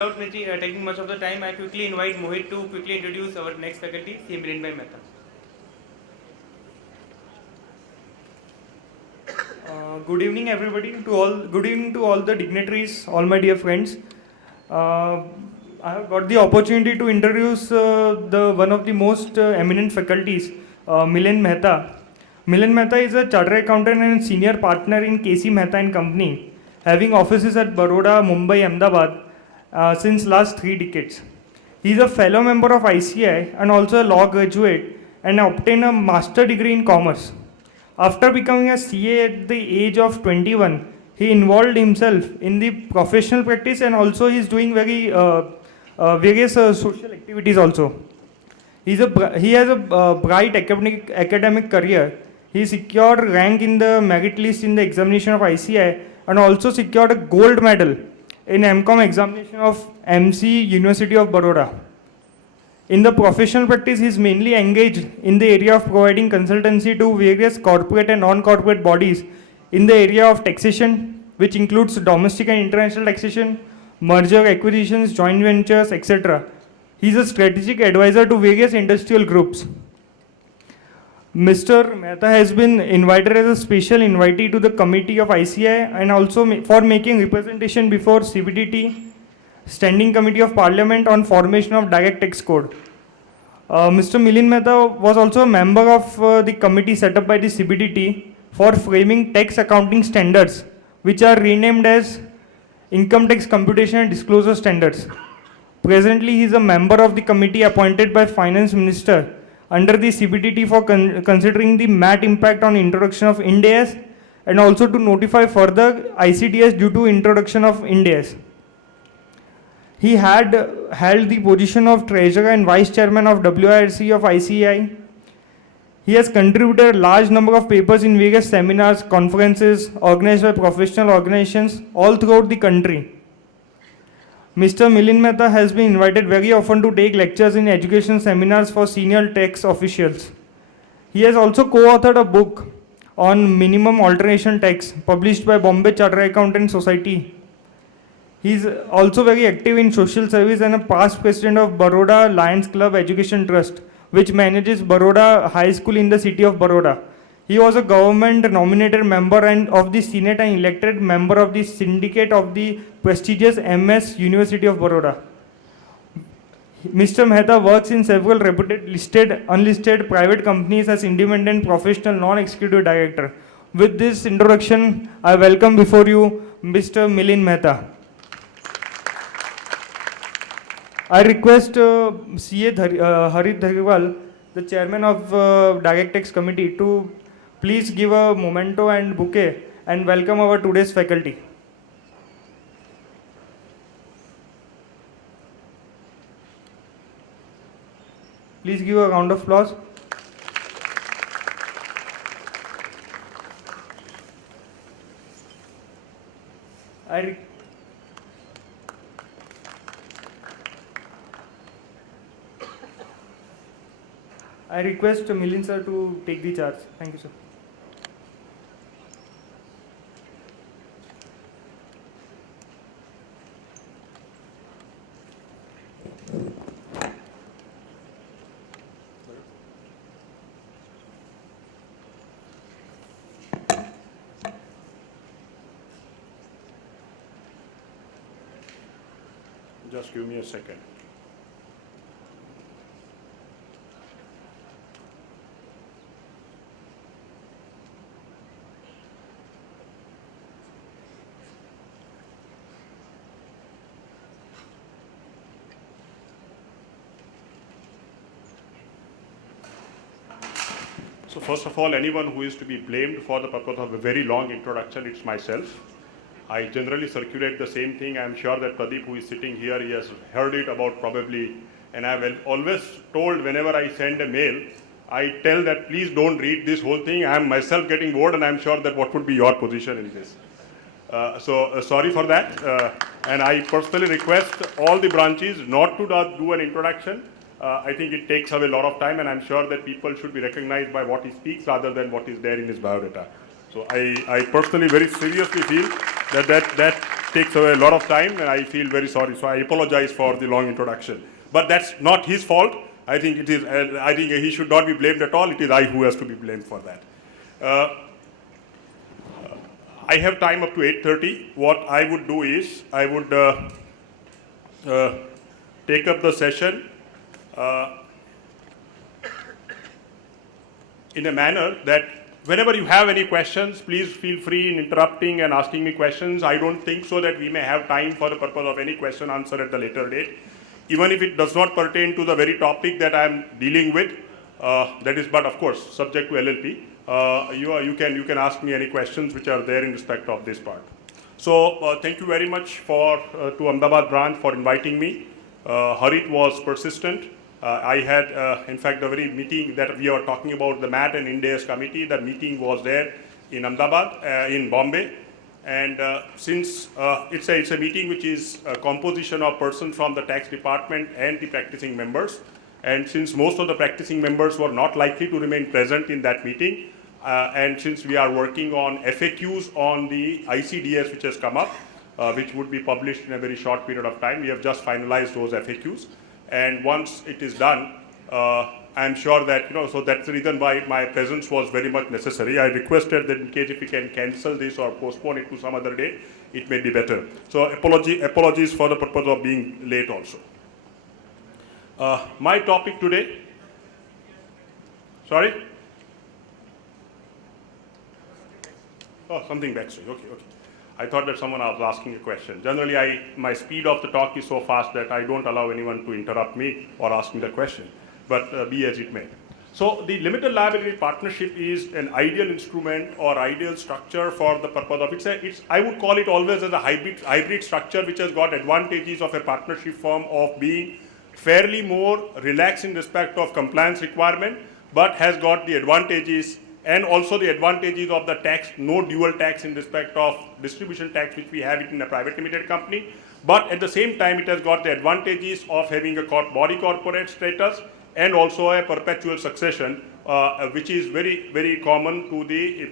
Without taking much of the time, I quickly invite Mohit to quickly introduce our next faculty, CA Milin Mehta. Good evening, everybody. Good evening to all the dignitaries, all my dear friends. I have got the opportunity to introduce the one of the most eminent faculties, Milin Mehta. Milin Mehta is a chartered accountant and senior partner in CA Mehta and Company, having offices at Baroda, Mumbai, Ahmedabad since last 3 decades. He is a fellow member of ICAI and also a law graduate and obtained a master degree in commerce. After becoming a CA at the age of 21, he involved himself in the professional practice and also he is doing various social activities also. He has a bright academic career. He secured rank in the merit list in the examination of ICAI and also secured a gold medal in MCOM examination of MC University of Baroda. In the professional practice, he is mainly engaged in the area of providing consultancy to various corporate and non-corporate bodies in the area of taxation, which includes domestic and international taxation, merger, acquisitions, joint ventures, etc. He is a strategic advisor to various industrial groups. Mr. Mehta has been invited as a special invitee to the committee of ICAI and also for making representation before CBDT, Standing Committee of Parliament on formation of Direct Tax Code. Mr. Milin Mehta was also a member of the committee set up by the CBDT for framing tax accounting standards, which are renamed as Income Tax Computation and Disclosure Standards. Presently, he is a member of the committee appointed by Finance Minister under the CBDT for considering the MAT impact on introduction of Ind AS and also to notify further ICTS due to introduction of Ind AS. He had held the position of Treasurer and Vice Chairman of WIRC of ICAI. He has contributed a large number of papers in various seminars, conferences organized by professional organizations all throughout the country. Mr. Milin Mehta has been invited very often to take lectures in education seminars for senior tax officials. He has also co-authored a book on minimum alternation tax published by Bombay Chartered Accountant Society. He is also very active in social service and a past president of Baroda Lions Club Education Trust, which manages Baroda High School in the city of Baroda. He was a government nominated member of the Senate and elected member of the syndicate of the prestigious MS University of Baroda. Mr. Mehta works in several reputed listed, unlisted private companies as independent professional non-executive director. With this introduction, I welcome before you Mr. Milin Mehta. I request CA Harit Dhariwal, the chairman of Direct Tax Committee, to please give a memento and bouquet and welcome our today's faculty. Please give a round of applause. I request Milin sir to take the charge. Thank you, sir. Just give me a second. So first of all, anyone who is to be blamed for the purpose of a very long introduction, it's myself. I generally circulate the same thing. I'm sure that Pradeep, who is sitting here, he has heard it about probably, and I've always told whenever I send a mail, I tell that please don't read this whole thing. I'm myself getting bored, and I'm sure that what would be your position in this. Sorry for that. And I personally request all the branches not to do an introduction. I think it takes away a lot of time, and I'm sure that people should be recognized by what he speaks rather than what is there in his biodata. So I personally very seriously feel that takes away a lot of time, and I feel very sorry. So I apologize for the long introduction. But that's not his fault. I think it is. I think he should not be blamed at all. It is I who has to be blamed for that. I have time up to 8:30. What I would do is I would take up the session in a manner that whenever you have any questions, please feel free in interrupting and asking me questions. I don't think so that we may have time for the purpose of any question answer at the later date. Even if it does not pertain to the very topic that I am dealing with, that is, but of course, subject to LLP, you can ask me any questions which are there in respect of this part. So thank you very much to Ahmedabad branch for inviting me. Harit was persistent. I had, in fact, the very meeting that we are talking about, the MAT and Ind AS committee, the meeting was there in Ahmedabad, in Bombay. And since it's a meeting which is a composition of persons from the tax department and the practicing members, and since most of the practicing members were not likely to remain present in that meeting, and since we are working on FAQs on the ICDS which has come up, which would be published in a very short period of time, we have just finalized those FAQs. And once it is done, I'm sure that, so that's the reason why my presence was very much necessary. I requested that in case if we can cancel this or postpone it to some other date, it may be better. So apologies for the purpose of being late also. My topic today, sorry? Oh, something backstage, okay. I thought that someone was asking a question. Generally, my speed of the talk is so fast that I don't allow anyone to interrupt me or ask me the question, but be as it may. So the limited liability partnership is an ideal instrument or ideal structure for the purpose of, I would call it always as a hybrid structure which has got advantages of a partnership form of being fairly more relaxed in respect of compliance requirement, but has got the advantages and also the advantages of the tax, no dual tax in respect of distribution tax which we have it in a private limited company. But at the same time, it has got the advantages of having a body corporate status and also a perpetual succession, which is very, very common to the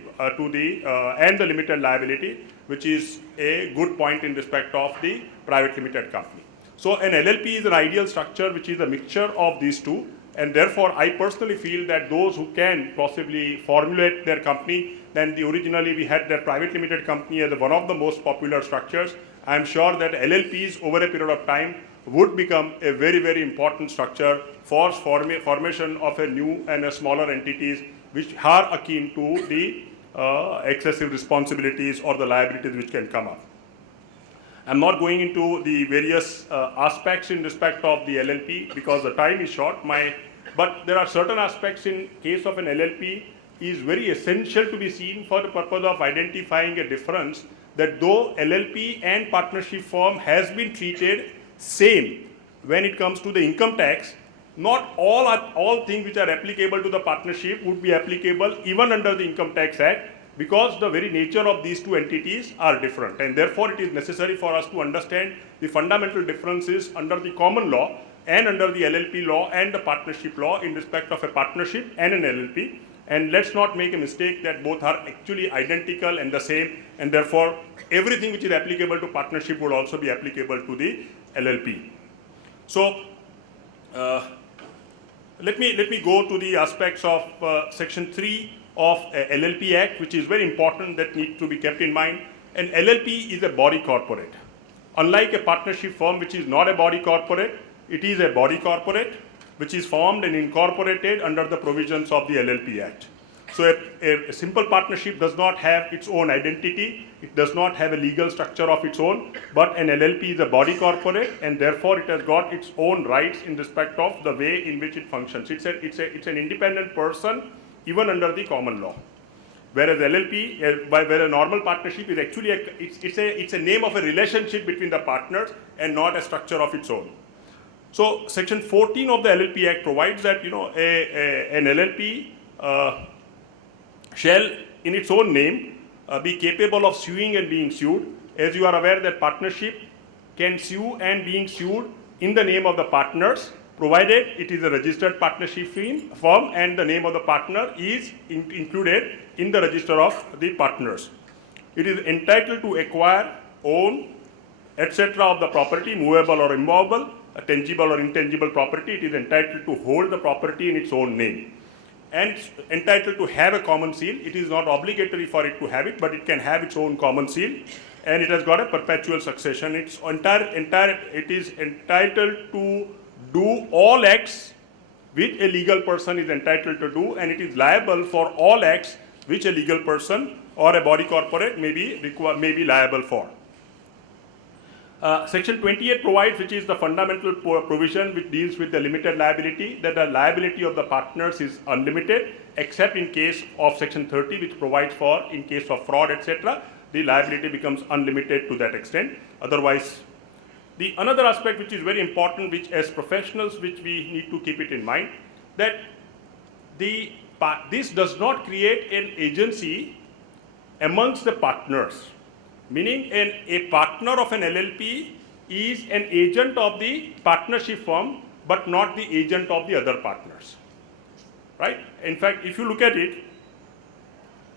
and the limited liability, which is a good point in respect of the private limited company. So an LLP is an ideal structure which is a mixture of these two. And therefore, I personally feel that those who can possibly formulate their company, then originally we had their private limited company as one of the most popular structures. I'm sure that LLPs over a period of time would become a very, very important structure for formation of a new and a smaller entities which are akin to the excessive responsibilities or the liabilities which can come up. I'm not going into the various aspects in respect of the LLP because the time is short. But there are certain aspects in case of an LLP is very essential to be seen for the purpose of identifying a difference that though LLP and partnership firm has been treated same when it comes to the income tax, not all things which are applicable to the partnership would be applicable even under the Income Tax Act, because the very nature of these two entities are different, and therefore it is necessary for us to understand the fundamental differences under the common law and under the LLP law and the partnership law in respect of a partnership and an LLP. And let's not make a mistake that both are actually identical and the same, and therefore everything which is applicable to partnership would also be applicable to the LLP. So let me go to the aspects of Section 3 of LLP Act, which is very important, that need to be kept in mind. An LLP is a body corporate. Unlike a partnership firm, which is not a body corporate, it is a body corporate which is formed and incorporated under the provisions of the LLP Act. So a simple partnership does not have its own identity, it does not have a legal structure of its own, but an LLP is a body corporate, and therefore it has got its own rights in respect of the way in which it functions. It's an independent person even under the common law. Whereas LLP, where a normal partnership is actually it's a name of a relationship between the partners and not a structure of its own. So Section 14 of the LLP Act provides that an LLP shall, in its own name, be capable of suing and being sued. As you are aware that partnership can sue and being sued in the name of the partners, provided it is a registered partnership firm and the name of the partner is included in the register of the partners. It is entitled to acquire, own, etc. of the property, movable or immovable, tangible or intangible property, it is entitled to hold the property in its own name. And it's entitled to have a common seal. It is not obligatory for it to have it, but it can have its own common seal. And it has got a perpetual succession. It is entitled to do all acts which a legal person is entitled to do, and it is liable for all acts which a legal person or a body corporate may be liable for. Section 28 provides, which is the fundamental provision which deals with the limited liability, that the liability of the partners is unlimited, except in case of Section 30, which provides for in case of fraud, etc., the liability becomes unlimited to that extent. Otherwise, the another aspect which is very important, which as professionals, which we need to keep it in mind, that this does not create an agency amongst the partners. Meaning a partner of an LLP is an agent of the partnership firm, but not the agent of the other partners, right? In fact, if you look at it,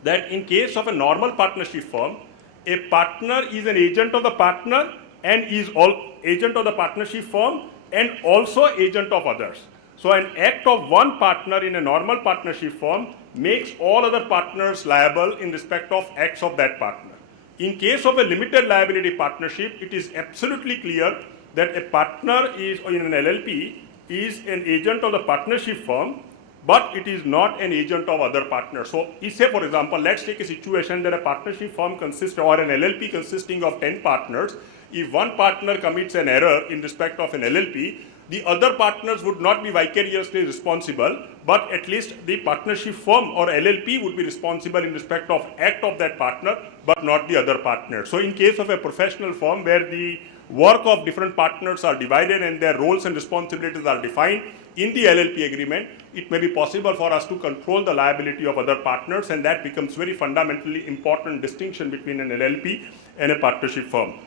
that in case of a normal partnership firm, a partner is an agent of the partner and is all agent of the partnership firm and also agent of others. So an act of one partner in a normal partnership firm makes all other partners liable in respect of acts of that partner. In case of a limited liability partnership, it is absolutely clear that a partner is in an LLP is an agent of the partnership firm, but it is not an agent of other partners. So, say for example, let's take a situation that a partnership firm consists or an LLP consisting of 10 partners. If one partner commits an error in respect of an LLP, the other partners would not be vicariously responsible, but at least the partnership firm or LLP would be responsible in respect of act of that partner, but not the other partner. So in case of a professional firm where the work of different partners are divided and their roles and responsibilities are defined in the LLP agreement, it may be possible for us to control the liability of other partners, and that becomes very fundamentally important distinction between an LLP and a partnership firm.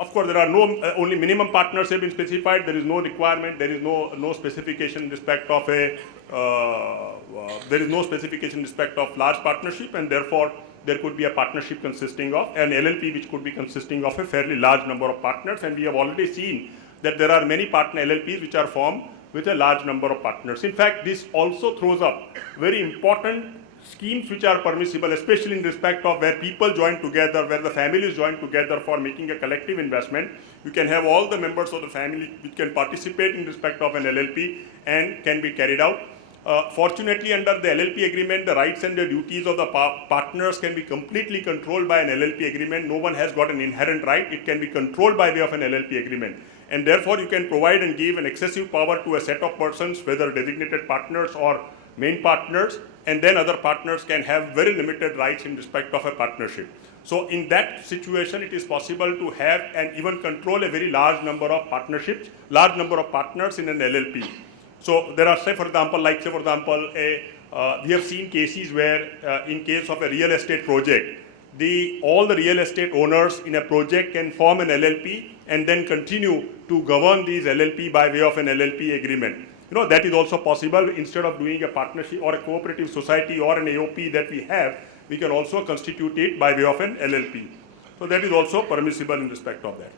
Of course, there are only minimum partners have been specified. There is no requirement. There is no specification in respect of large partnership, and therefore there could be a partnership consisting of an LLP, which could be consisting of a fairly large number of partners. And we have already seen that there are many partner LLPs which are formed with a large number of partners. In fact, this also throws up very important schemes which are permissible, especially in respect of where people join together, where the families join together for making a collective investment. You can have all the members of the family which can participate in respect of an LLP and can be carried out. Fortunately, under the LLP agreement, the rights and the duties of the partners can be completely controlled by an LLP agreement. No one has got an inherent right. It can be controlled by way of an LLP agreement. And therefore, you can provide and give an excessive power to a set of persons, whether designated partners or main partners, and then other partners can have very limited rights in respect of a partnership. So in that situation, it is possible to have and even control a very large number of partnerships, large number of partners in an LLP. So there are, say for example, we have seen cases where in case of a real estate project, all the real estate owners in a project can form an LLP and then continue to govern these LLP by way of an LLP agreement. You know, that is also possible. Instead of doing a partnership or a cooperative society or an AOP that we have, we can also constitute it by way of an LLP. So that is also permissible in respect of that.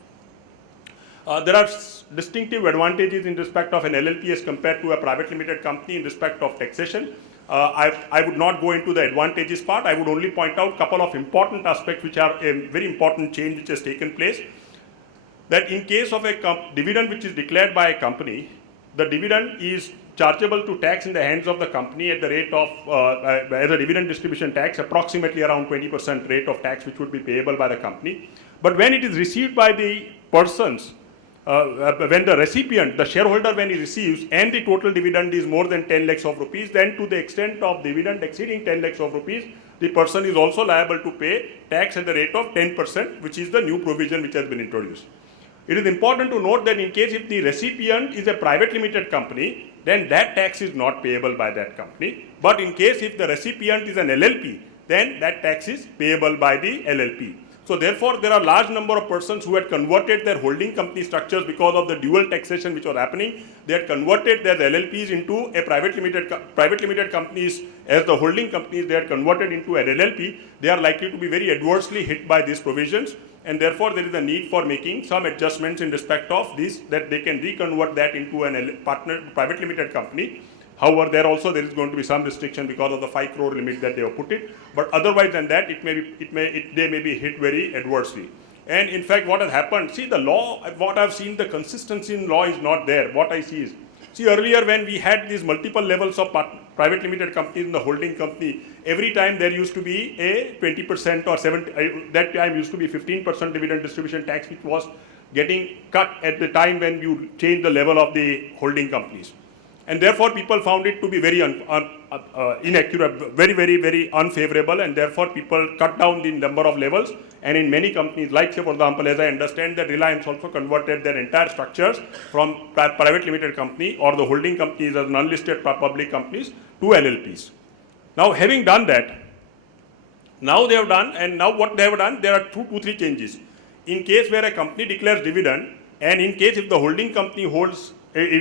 There are distinctive advantages in respect of an LLP as compared to a private limited company in respect of taxation. I would not go into the advantages part. I would only point out a couple of important aspects which are a very important change which has taken place. That in case of a dividend which is declared by a company, the dividend is chargeable to tax in the hands of the company at the rate of, as a dividend distribution tax, approximately around 20% rate of tax which would be payable by the company. But when it is received by the persons, when the recipient, the shareholder, when he receives and the total dividend is more than 10 lakhs of rupees, then to the extent of dividend exceeding 10 lakhs of rupees, the person is also liable to pay tax at the rate of 10%, which is the new provision which has been introduced. It is important to note that in case if the recipient is a private limited company, then that tax is not payable by that company. But in case if the recipient is an LLP, then that tax is payable by the LLP. So therefore, there are large number of persons who had converted their holding company structures because of the dual taxation which was happening. They had converted their LLPs into a private limited companies as the holding companies. They had converted into an LLP. They are likely to be very adversely hit by these provisions, and therefore there is a need for making some adjustments in respect of this, that they can reconvert that into an private limited company. However, there is going to be some restriction because of the 5 crore limit that they have put it. But otherwise than that, they may be hit very adversely. And in fact, what has happened, see the law, what I've seen, the consistency in law is not there. What I see is, see earlier when we had these multiple levels of private limited companies in the holding company, every time there used to be a 20% or 70, that time used to be 15% dividend distribution tax, which was getting cut at the time when you change the level of the holding companies. And therefore, people found it to be very inaccurate, very unfavorable, and therefore people cut down the number of levels. And in many companies, like say for example, as I understand that Reliance also converted their entire structures from private limited company or the holding companies as unlisted public companies to LLPs. Now, having done that, now there are two, three changes. In case where a company declares dividend, and in case if the holding company holds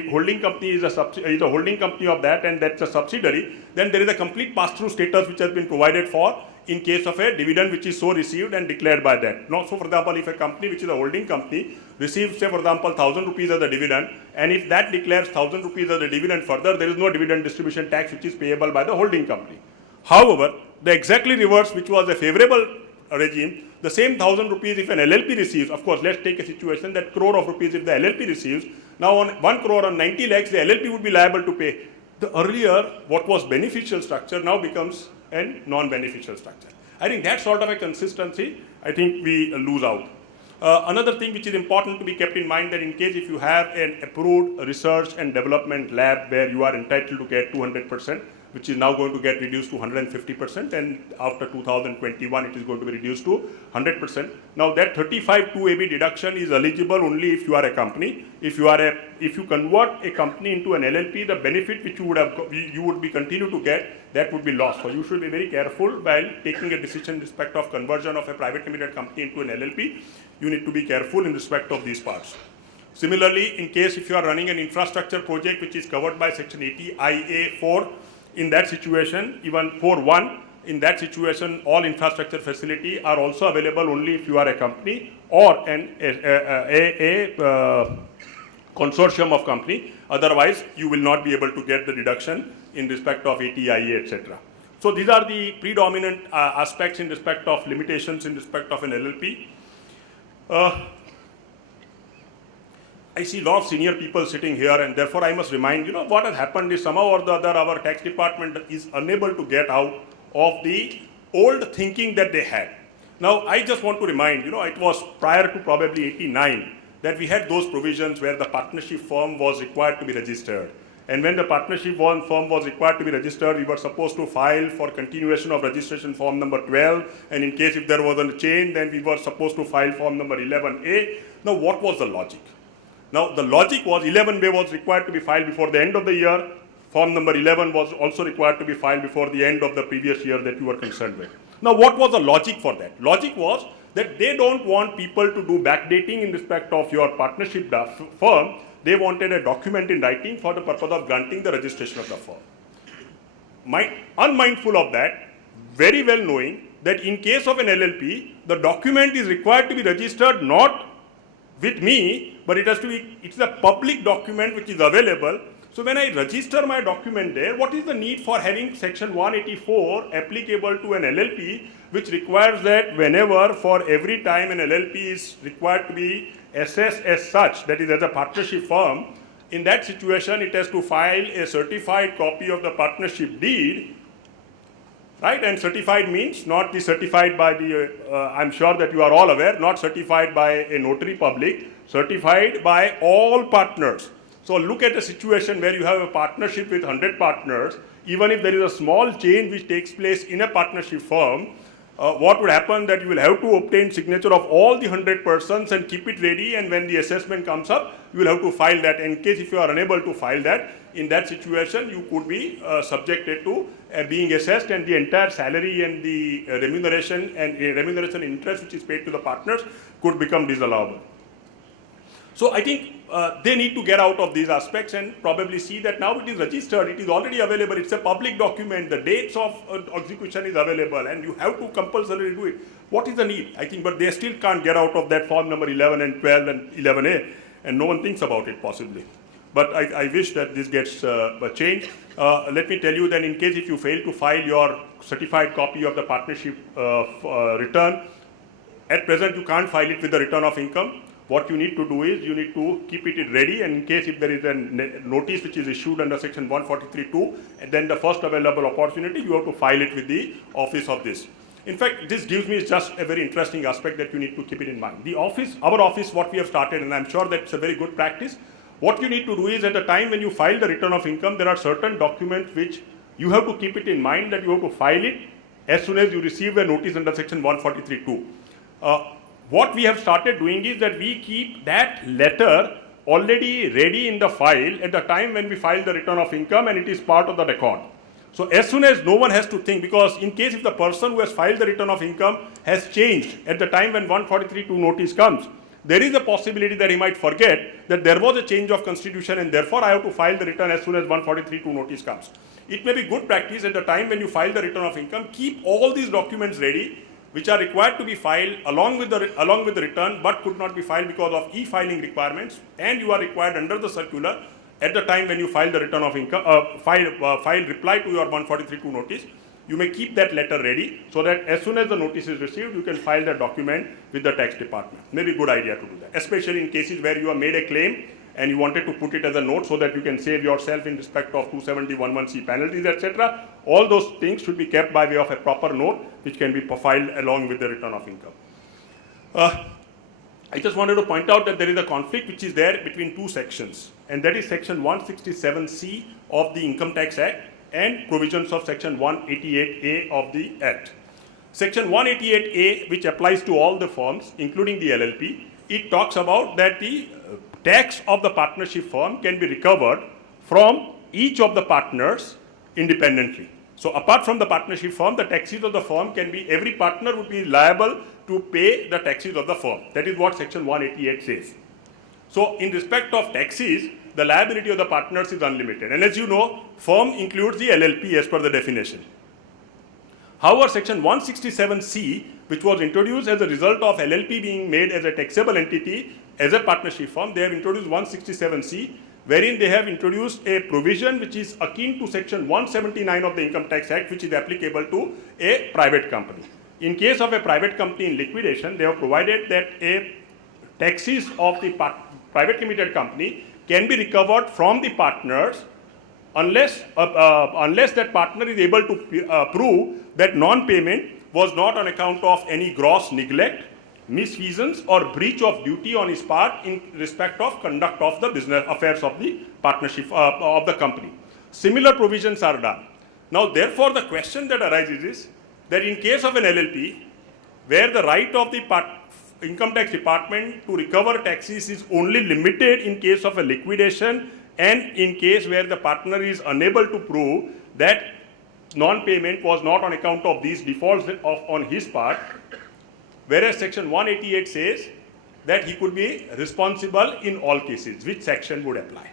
holding company is a holding company of that, and that's a subsidiary, then there is a complete pass-through status which has been provided for in case of a dividend which is so received and declared by that. Now, so for example, if a company which is a holding company receives, say for example, 1,000 rupees as a dividend, and if that declares 1,000 rupees as a dividend further, there is no dividend distribution tax which is payable by the holding company. However, the exactly reverse, which was a favorable regime, the same 1,000 rupees if an LLP receives, of course, let's take a situation that crore of rupees if the LLP receives, now on 1 crore on 90 lakhs, the LLP would be liable to pay. The earlier, what was beneficial structure now becomes a non-beneficial structure. I think that sort of a consistency, I think we lose out. Another thing which is important to be kept in mind, that in case if you have an approved research and development lab where you are entitled to get 200%, which is now going to get reduced to 150%, and after 2021 it is going to be reduced to 100%. Now that 35 2AB deduction is eligible only if you are a company. If you convert a company into an LLP, the benefit which you would be continue to get, that would be lost. So you should be very careful while taking a decision in respect of conversion of a private limited company into an LLP. You need to be careful in respect of these parts. Similarly, in case if you are running an infrastructure project which is covered by section 80 IA4, in that situation, even 4.1, in that situation, all infrastructure facility are also available only if you are a company or a consortium of company. Otherwise, you will not be able to get the deduction in respect of ATIA, etc. So these are the predominant aspects in respect of limitations in respect of an LLP. I see a lot of senior people sitting here, and therefore I must remind, what has happened is somehow or the other our tax department is unable to get out of the old thinking that they had. Now, I just want to remind, it was prior to probably 89 that we had those provisions where the partnership firm was required to be registered. And when the partnership firm was required to be registered, we were supposed to file for continuation of registration form number 12. And in case if there was a change, then we were supposed to file form number 11A. Now, what was the logic? Now, the logic was 11A was required to be filed before the end of the year. Form number 11 was also required to be filed before the end of the previous year that you were concerned with. Now, what was the logic for that? Logic was that they don't want people to do backdating in respect of your partnership firm. They wanted a document in writing for the purpose of granting the registration of the firm. Unmindful of that, very well knowing that in case of an LLP, the document is required to be registered not with me, but it's a public document which is available. So when I register my document there, what is the need for having section 184 applicable to an LLP, which requires that whenever for every time an LLP is required to be assessed as such, that is as a partnership firm, in that situation it has to file a certified copy of the partnership deed, right? And certified means not the certified by the, I'm sure that you are all aware, not certified by a notary public, certified by all partners. So look at a situation where you have a partnership with 100 partners. Even if there is a small change which takes place in a partnership firm, what would happen that you will have to obtain signature of all the 100 persons and keep it ready, and when the assessment comes up, you will have to file that. In case if you are unable to file that, in that situation, you could be subjected to being assessed, and the entire salary and the remuneration and remuneration interest which is paid to the partners could become disallowable. So I think they need to get out of these aspects and probably see that now it is registered, it is already available, it's a public document, the dates of execution is available, and you have to compulsorily do it. What is the need? I think, but they still can't get out of that form number 11 and 12 and 11A, and no one thinks about it possibly. But I wish that this gets changed. Let me tell you that in case if you fail to file your certified copy of the partnership return, at present you can't file it with the return of income. What you need to do is you need to keep it ready, and in case if there is a notice which is issued under section 143(2), and then the first available opportunity, you have to file it with the office of this. In fact, this gives me just a very interesting aspect that you need to keep it in mind. The office, our office, what we have started, and I'm sure that's a very good practice. What you need to do is at the time when you file the return of income, there are certain documents which you have to keep it in mind that you have to file it as soon as you receive a notice under section 143(2). What we have started doing is that we keep that letter already ready in the file at the time when we file the return of income, and it is part of the record. So as soon as no one has to think, because in case if the person who has filed the return of income has changed at the time when 143(2) notice comes, there is a possibility that he might forget that there was a change of constitution, and therefore I have to file the return as soon as 143(2) notice comes. It may be good practice at the time when you file the return of income, keep all these documents ready which are required to be filed along with the return, but could not be filed because of e-filing requirements, and you are required under the circular at the time when you file the return of income, file reply to your 143(2) notice. You may keep that letter ready so that as soon as the notice is received, you can file the document with the tax department. Maybe a good idea to do that, especially in cases where you have made a claim and you wanted to put it as a note so that you can save yourself in respect of 270(11)(c) penalties, etc. All those things should be kept by way of a proper note which can be filed along with the return of income. I just wanted to point out that there is a conflict which is there between two sections, and that is section 167C of the Income Tax Act and provisions of section 188A of the Act. Section 188A, which applies to all the firms, including the LLP, it talks about that the tax of the partnership firm can be recovered from each of the partners independently. So apart from the partnership firm, the taxes of the firm can be, every partner would be liable to pay the taxes of the firm. That is what section 188 says. So in respect of taxes, the liability of the partners is unlimited. And as you know, firm includes the LLP as per the definition. However, section 167C, which was introduced as a result of LLP being made as a taxable entity as a partnership firm, they have introduced 167C, wherein they have introduced a provision which is akin to section 179 of the Income Tax Act, which is applicable to a private company. In case of a private company in liquidation, they have provided that a taxes of the private limited company can be recovered from the partners unless that partner is able to prove that non-payment was not on account of any gross neglect, misfeasance or breach of duty on his part in respect of conduct of the business affairs of the partnership of the company. Similar provisions are done. Now, therefore, the question that arises is that in case of an LLP, where the right of the income tax department to recover taxes is only limited in case of a liquidation and in case where the partner is unable to prove that non-payment was not on account of these defaults on his part, whereas section 188 says that he could be responsible in all cases. Which section would apply?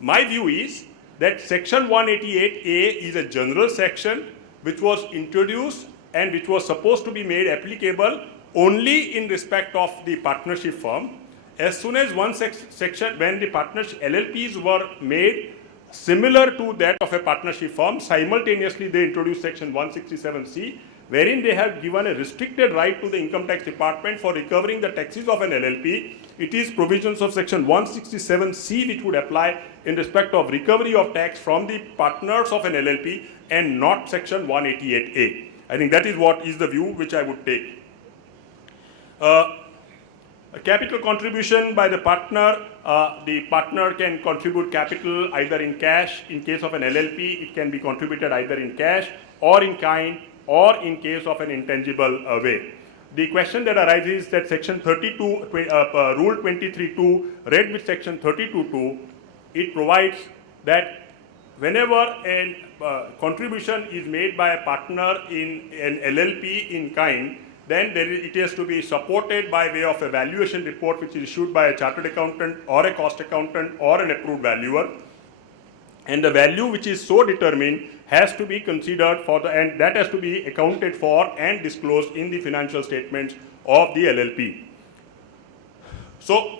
My view is that section 188A is a general section which was introduced and which was supposed to be made applicable only in respect of the partnership firm. As soon as one section, when the partnership LLPs were made similar to that of a partnership firm, simultaneously they introduced section 167C, wherein they have given a restricted right to the income tax department for recovering the taxes of an LLP. It is provisions of section 167C which would apply in respect of recovery of tax from the partners of an LLP and not section 188A. I think that is what is the view which I would take. A capital contribution by the partner can contribute capital either in cash. In case of an LLP, it can be contributed either in cash or in kind or in case of an intangible way. The question that arises that section 32, rule 23.2 read with section 32.2, it provides that whenever a contribution is made by a partner in an LLP in kind, then it has to be supported by way of a valuation report which is issued by a chartered accountant or a cost accountant or an approved valuer. And the value which is so determined has to be considered for and that has to be accounted for and disclosed in the financial statements of the LLP. So,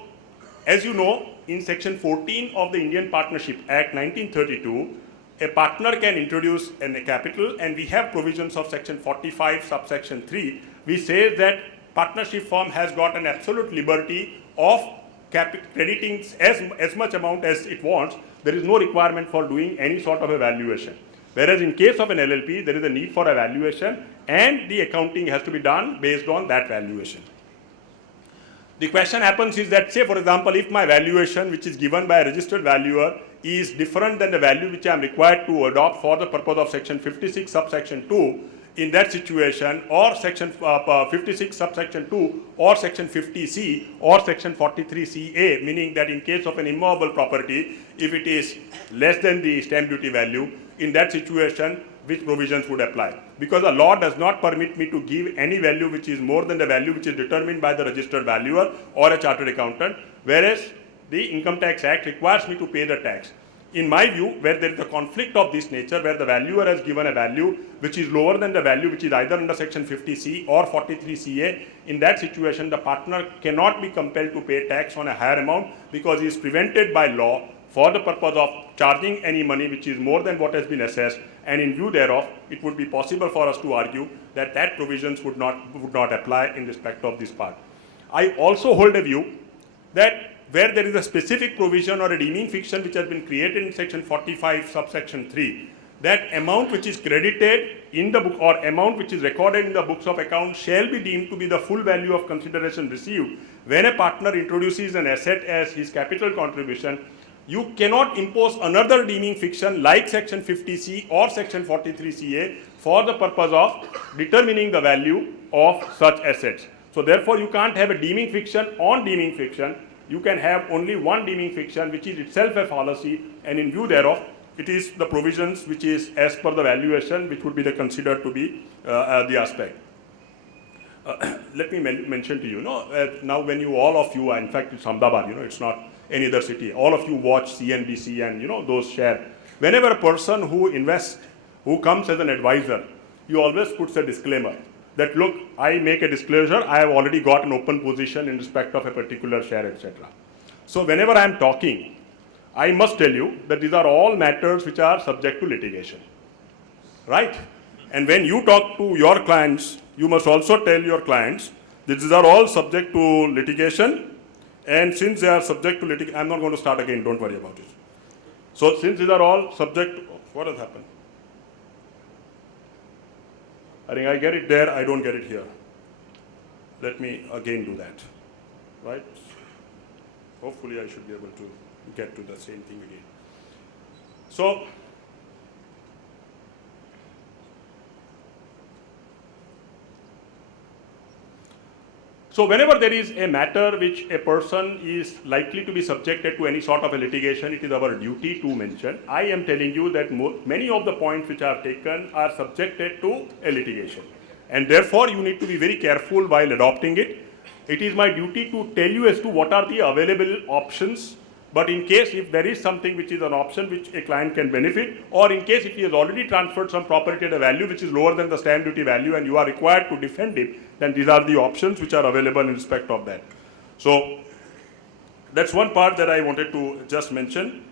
as you know, in section 14 of the Indian Partnership Act 1932, a partner can introduce a capital, and we have provisions of section 45 subsection 3 which says that partnership firm has got an absolute liberty of crediting as much amount as it wants. There is no requirement for doing any sort of evaluation. Whereas in case of an LLP, there is a need for evaluation, and the accounting has to be done based on that valuation. The question happens is that, say for example, if my valuation which is given by a registered valuer is different than the value which I am required to adopt for the purpose of section 56 subsection 2, in that situation, or section 56 subsection 2 or section 50C or section 43 CA, meaning that in case of an immovable property, if it is less than the stamp duty value, in that situation which provisions would apply? Because the law does not permit me to give any value which is more than the value which is determined by the registered valuer or a chartered accountant, whereas the Income Tax Act requires me to pay the tax. In my view, where there is a conflict of this nature, where the valuer has given a value which is lower than the value which is either under section 50C or 43CA, in that situation the partner cannot be compelled to pay tax on a higher amount because he is prevented by law for the purpose of charging any money which is more than what has been assessed, and in view thereof, it would be possible for us to argue that that provisions would not apply in respect of this part. I also hold a view that where there is a specific provision or a deeming fiction which has been created in section 45 subsection 3, that amount which is credited in the book or amount which is recorded in the books of account shall be deemed to be the full value of consideration received when a partner introduces an asset as his capital contribution. You cannot impose another deeming fiction like section 50C or section 43CA for the purpose of determining the value of such assets. So therefore, you can't have a deeming fiction on deeming fiction. You can have only one deeming fiction which is itself a fallacy, and in view thereof, it is the provisions which is as per the valuation which would be considered to be the aspect. Let me mention to you, now when you all of you, in fact it's Ahmedabad, it's not any other city, all of you watch CNBC and those share. Whenever a person who invests, who comes as an advisor, you always puts a disclaimer that look, I make a disclosure, I have already got an open position in respect of a particular share, etc. So whenever I am talking, I must tell you that these are all matters which are subject to litigation, right? And when you talk to your clients, you must also tell your clients that these are all subject to litigation, and since they are subject to litigation, I'm not going to start again, don't worry about it. So since these are all subject to, what has happened? I think I get it there, I don't get it here. Let me again do that, right? Hopefully I should be able to get to the same thing again. So whenever there is a matter which a person is likely to be subjected to any sort of a litigation, it is our duty to mention. I am telling you that many of the points which are taken are subjected to a litigation. And therefore, you need to be very careful while adopting it. It is my duty to tell you as to what are the available options. But in case if there is something which is an option which a client can benefit, or in case if he has already transferred some property at a value which is lower than the stamp duty value and you are required to defend it, then these are the options which are available in respect of that. So that's one part that I wanted to just mention.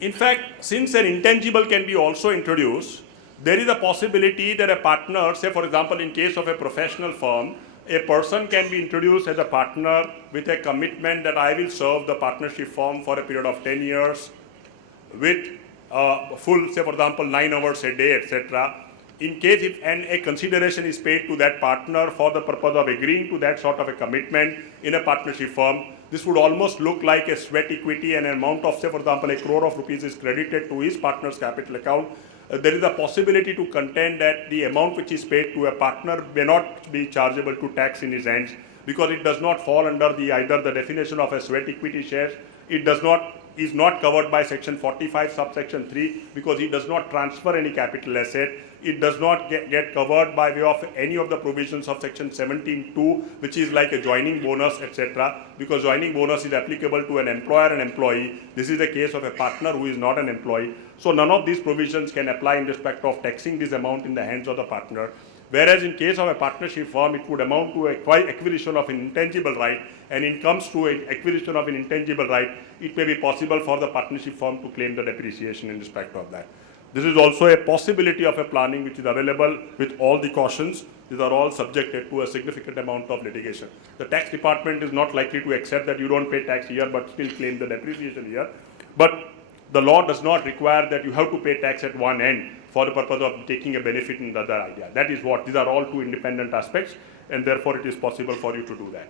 In fact, since an intangible can be also introduced, there is a possibility that a partner, say for example in case of a professional firm, a person can be introduced as a partner with a commitment that I will serve the partnership firm for a period of 10 years with full, say for example, 9 hours a day, etc. In case if a consideration is paid to that partner for the purpose of agreeing to that sort of a commitment in a partnership firm, this would almost look like a sweat equity, and an amount of, say for example, ₹1 crore is credited to his partner's capital account. there is a possibility to contend that the amount which is paid to a partner may not be chargeable to tax in his hands, because it does not fall under either the definition of a sweat equity shares. It is not covered by section 45 subsection 3, because he does not transfer any capital asset. It does not get covered by way of any of the provisions of section 17(2), which is like a joining bonus, etc., because joining bonus is applicable to an employer and employee. This is the case of a partner who is not an employee. So none of these provisions can apply in respect of taxing this amount in the hands of the partner. Whereas in case of a partnership firm, it would amount to acquisition of an intangible right, and it comes to an acquisition of an intangible right, it may be possible for the partnership firm to claim the depreciation in respect of that. This is also a possibility of a planning which is available with all the cautions. These are all subjected to a significant amount of litigation. The tax department is not likely to accept that you don't pay tax here but still claim the depreciation here. But the law does not require that you have to pay tax at one end for the purpose of taking a benefit in the other idea. That is what, these are all two independent aspects, and therefore it is possible for you to do that.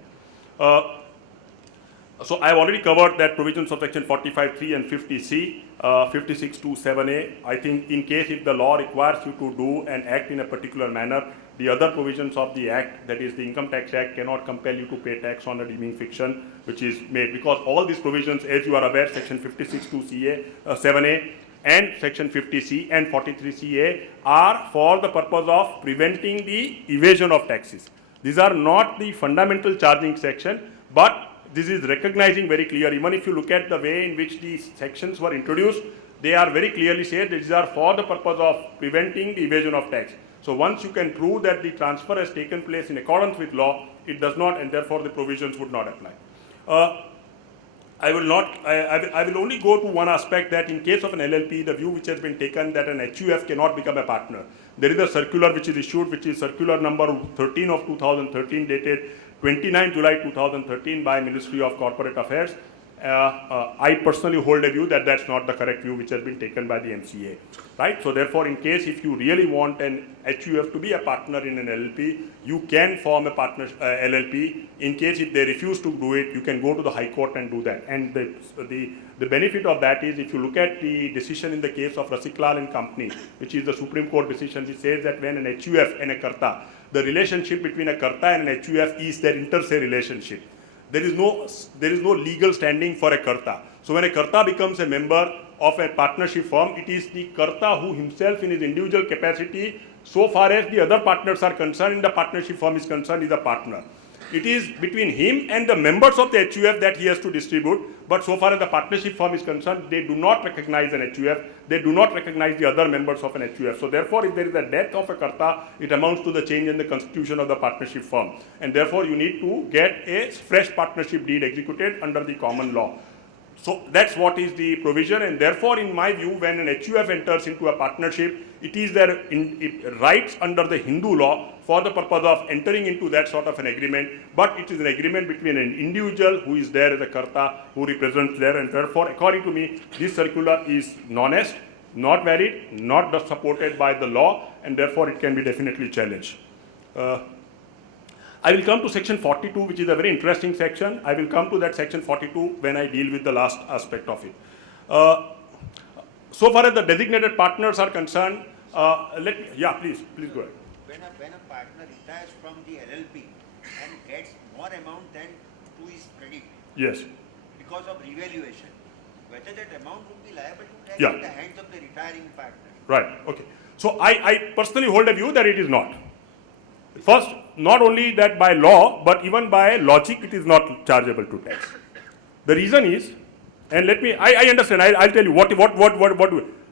So I have already covered that provisions of section 45(3) and 50(c), 56(2)(7)(a). I think in case if the law requires you to do and act in a particular manner, the other provisions of the Act, that is the Income Tax Act, cannot compel you to pay tax on a deeming fiction which is made, because all these provisions, as you are aware, section 56(2)(7)(a) and section 50(c) and 43(c)(a) are for the purpose of preventing the evasion of taxes. These are not the fundamental charging section, but this is recognizing very clear. Even if you look at the way in which these sections were introduced, they are very clearly said that these are for the purpose of preventing the evasion of tax. So once you can prove that the transfer has taken place in accordance with law, it does not, and therefore the provisions would not apply. I will only go to one aspect, that in case of an LLP, the view which has been taken that an HUF cannot become a partner. There is a circular which is issued, which is circular number 13 of 2013, dated 29 July 2013 by Ministry of Corporate Affairs. I personally hold a view that that's not the correct view which has been taken by the MCA, right? So therefore, in case if you really want an HUF to be a partner in an LLP, you can form a partner LLP. In case if they refuse to do it, you can go to the High Court and do that. And the benefit of that is, if you look at the decision in the case of Rasiklal and Company, which is the Supreme Court decision, which says that when an HUF and a Karta, the relationship between a Karta and an HUF is their inter se relationship. There is no legal standing for a Karta. So when a Karta becomes a member of a partnership firm, it is the Karta who himself in his individual capacity, so far as the other partners are concerned, in the partnership firm is concerned, is a partner. It is between him and the members of the HUF that he has to distribute, but so far as the partnership firm is concerned, they do not recognize an HUF, they do not recognize the other members of an HUF. So therefore, if there is a death of a Karta, it amounts to the change in the constitution of the partnership firm. And therefore, you need to get a fresh partnership deed executed under the common law. So that's what is the provision, and therefore, in my view, when an HUF enters into a partnership, it is their rights under the Hindu law for the purpose of entering into that sort of an agreement, but it is an agreement between an individual who is there as a Karta, who represents there, and therefore, according to me, this circular is non-est, not valid, not supported by the law, and therefore, it can be definitely challenged. I will come to section 42, which is a very interesting section. I will come to that section 42 when I deal with the last aspect of it. So far as the designated partners are concerned, please go ahead. When a partner retires from the LLP and gets more amount than to his credit, yes, because of revaluation, whether that amount would be liable to tax Yeah. in the hands of the retiring partner. right, okay. So I personally hold a view that it is not. First, not only that by law, but even by logic, it is not chargeable to tax. The reason is, and I understand, I'll tell you what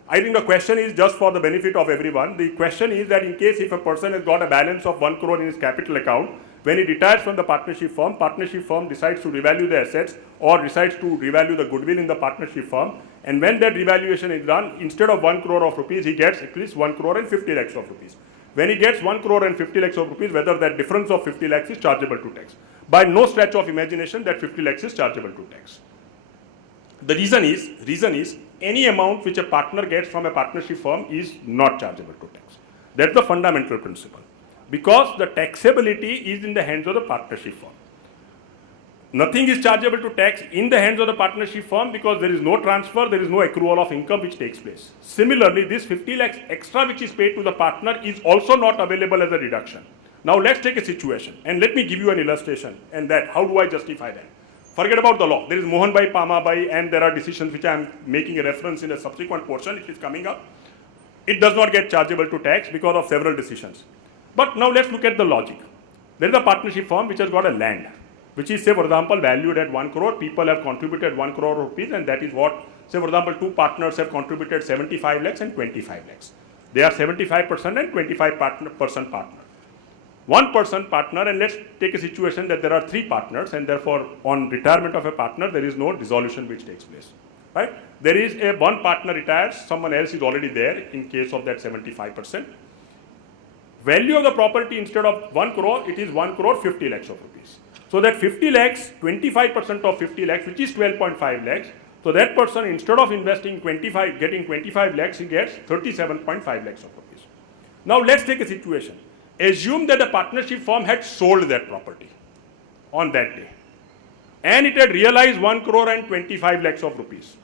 I think the question is just for the benefit of everyone. The question is that in case if a person has got a balance of 1 crore in his capital account, when he retires from the partnership firm decides to revalue the assets or decides to revalue the goodwill in the partnership firm, and when that revaluation is done, instead of 1 crore of rupees, he gets at least 1 crore and 50 lakhs of rupees. When he gets 1 crore and 50 lakhs of rupees, whether that difference of 50 lakhs is chargeable to tax. By no stretch of imagination that 50 lakhs is chargeable to tax. The reason is any amount which a partner gets from a partnership firm is not chargeable to tax. That's the fundamental principle. Because the taxability is in the hands of the partnership firm. Nothing is chargeable to tax in the hands of the partnership firm because there is no transfer, there is no accrual of income which takes place. Similarly, this 50 lakhs extra which is paid to the partner is also not available as a deduction. Now let's take a situation and let me give you an illustration and that how do I justify that? Forget about the law. There is Mohan Bhai, Pama Bhai, and there are decisions which I am making a reference in a subsequent portion. It is coming up. It does not get chargeable to tax because of several decisions. But now let's look at the logic. There is a partnership firm which has got a land, which is, say for example, valued at 1 crore. People have contributed 1 crore rupees, and that is what, say for example, two partners have contributed 75 lakhs and 25 lakhs. They are 75% and 25% partner. 1% partner, and let's take a situation that there are 3 partners, and therefore on retirement of a partner there is no dissolution which takes place, right? There is a one partner retires, someone else is already there in case of that 75%. Value of the property instead of 1 crore, it is 1 crore 50 lakhs of rupees. So that 50 lakhs, 25% of 50 lakhs, which is 12.5 lakhs. So that person instead of investing 25, getting 25 lakhs, he gets 37.5 lakhs of rupees. Now let's take a situation. Assume that the partnership firm had sold that property on that day and it had realized 1 crore and 25 lakhs of rupees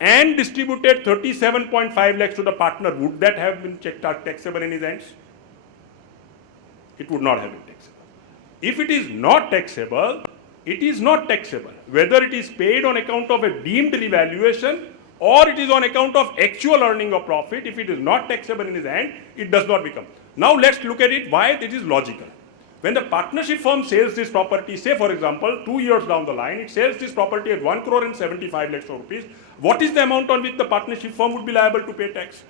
and distributed 37.5 lakhs to the partner. Would that have been taxable in his hands? It would not have been taxable. If it is not taxable, it is not taxable. Whether it is paid on account of a deemed revaluation or it is on account of actual earning of profit, if it is not taxable in his hand, it does not become. Now let's look at it why it is logical. When the partnership firm sells this property, say for example, 2 years down the line, it sells this property at 1 crore and 75 lakhs of rupees. What is the amount on which the partnership firm would be liable to pay tax?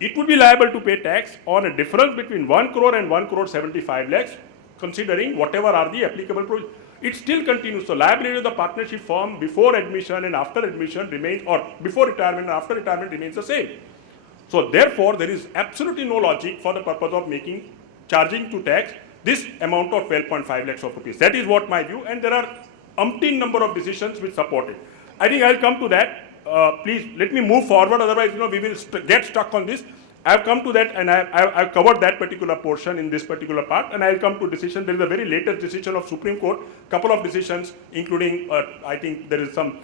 It would be liable to pay tax on a difference between 1 crore and 1 crore 75 lakhs, considering whatever are the applicable provisions. It still continues. So liability of the partnership firm before admission and after admission remains, or before retirement and after retirement remains the same. So therefore, there is absolutely no logic for the purpose of charging to tax this amount of 12.5 lakhs of rupees. That is what my view, and there are umpteen number of decisions which support it. I think I'll come to that. Please let me move forward, otherwise we will get stuck on this. I have come to that and I've covered that particular portion in this particular part, and I'll come to decision. There is a very latest decision of Supreme Court, couple of decisions including I think there is some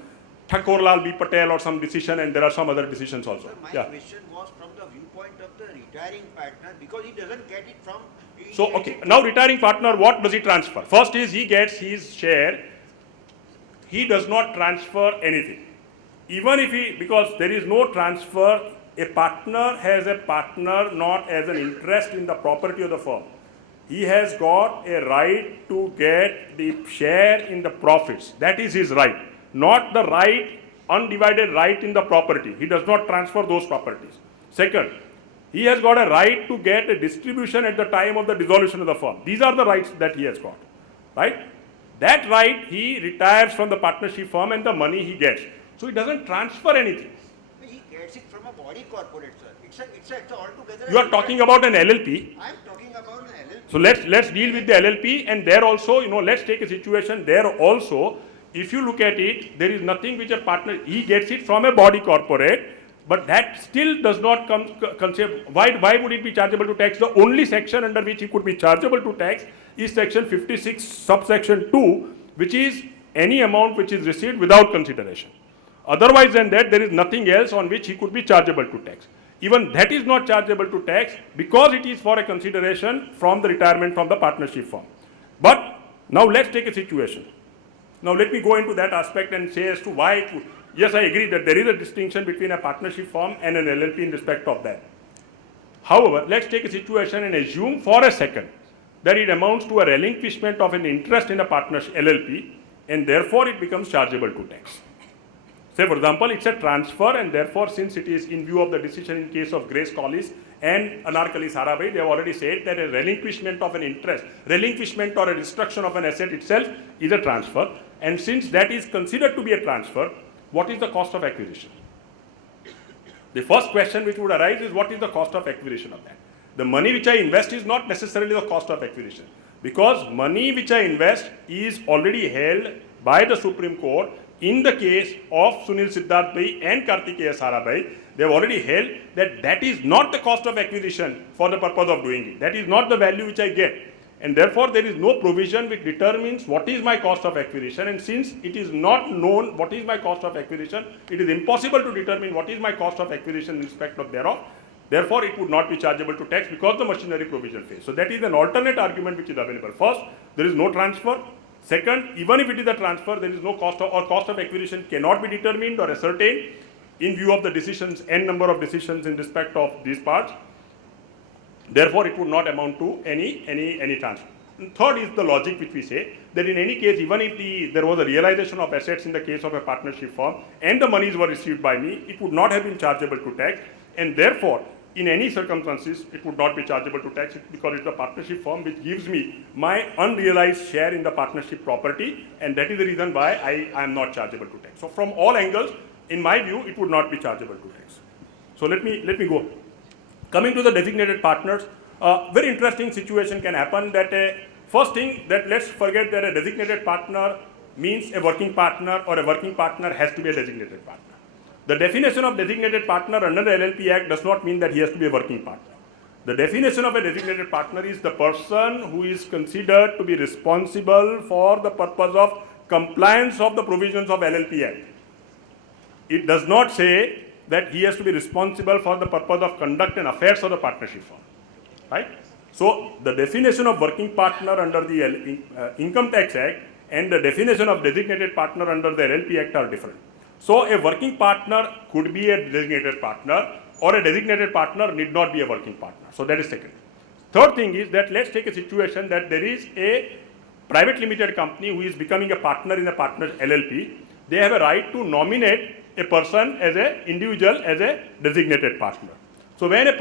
Thakorlal B. Patel or some decision, and there are some other decisions also. Sir, my question was from the viewpoint of the retiring partner, because he doesn't get it from... So, okay, now retiring partner, what does he transfer? First is he gets his share. He does not transfer anything. Even if he, because there is no transfer, a partner has a partner not as an interest in the property of the firm. He has got a right to get the share in the profits. That is his right. Not the right, undivided right in the property. He does not transfer those properties. Second, he has got a right to get a distribution at the time of the dissolution of the firm. These are the rights that he has got, right? That right, he retires from the partnership firm and the money he gets. So he doesn't transfer anything. He gets it from a body corporate, sir. It's altogether... You are talking about an LLP. I am talking about an LLP. So let's deal with the LLP, and there also, let's take a situation there also. If you look at it, there is nothing which a partner, he gets it from a body corporate, but that still does not concept. Why would it be chargeable to tax? The only section under which he could be chargeable to tax is section 56 subsection 2, which is any amount which is received without consideration. Otherwise than that, there is nothing else on which he could be chargeable to tax. Even that is not chargeable to tax because it is for a consideration from the retirement from the partnership firm. But now let's take a situation. Now let me go into that aspect and say as to why it would. Yes, I agree that there is a distinction between a partnership firm and an LLP in respect of that. However, let's take a situation and assume for a second that it amounts to a relinquishment of an interest in a partnership LLP, and therefore it becomes chargeable to tax. Say for example, it's a transfer, and therefore since it is in view of the decision in case of Grace Collis and Anarkali Sarabhai, they have already said that a relinquishment of an interest, relinquishment or a destruction of an asset itself is a transfer, and since that is considered to be a transfer, what is the cost of acquisition? The first question which would arise is what is the cost of acquisition of that? The money which I invest is not necessarily the cost of acquisition, because money which I invest is already held by the Supreme Court. In the case of Sunil Siddharth Bhai and Kartikeya Sarabhai, they have already held that that is not the cost of acquisition for the purpose of doing it. That is not the value which I get. And therefore, there is no provision which determines what is my cost of acquisition. And since it is not known what is my cost of acquisition, it is impossible to determine what is my cost of acquisition in respect of thereof. Therefore, it would not be chargeable to tax because the machinery provision fails. So that is an alternate argument which is available. First, there is no transfer. Second, even if it is a transfer, there is no cost of, or cost of acquisition cannot be determined or ascertained in view of the decisions, n number of decisions in respect of these parts. Therefore, it would not amount to any transfer. And third is the logic which we say that in any case, even if there was a realization of assets in the case of a partnership firm and the monies were received by me, it would not have been chargeable to tax, and therefore, in any circumstances, it would not be chargeable to tax because it's a partnership firm which gives me my unrealized share in the partnership property, and that is the reason why I am not chargeable to tax. So from all angles, in my view, it would not be chargeable to tax. So let me go. Coming to the designated partners, very interesting situation can happen that first thing that let's forget that a designated partner means a working partner, or a working partner has to be a designated partner. The definition of designated partner under the LLP Act does not mean that he has to be a working partner. The definition of a designated partner is the person who is considered to be responsible for the purpose of compliance of the provisions of LLP Act. It does not say that he has to be responsible for the purpose of conduct and affairs of the partnership firm, right? So the definition of working partner under the Income Tax Act and the definition of designated partner under the LLP Act are different. So a working partner could be a designated partner, or a designated partner need not be a working partner. So that is second. Third thing is that let's take a situation that there is a private limited company who is becoming a partner in a partner's LLP. They have a right to nominate a person as an individual as a designated partner. So when the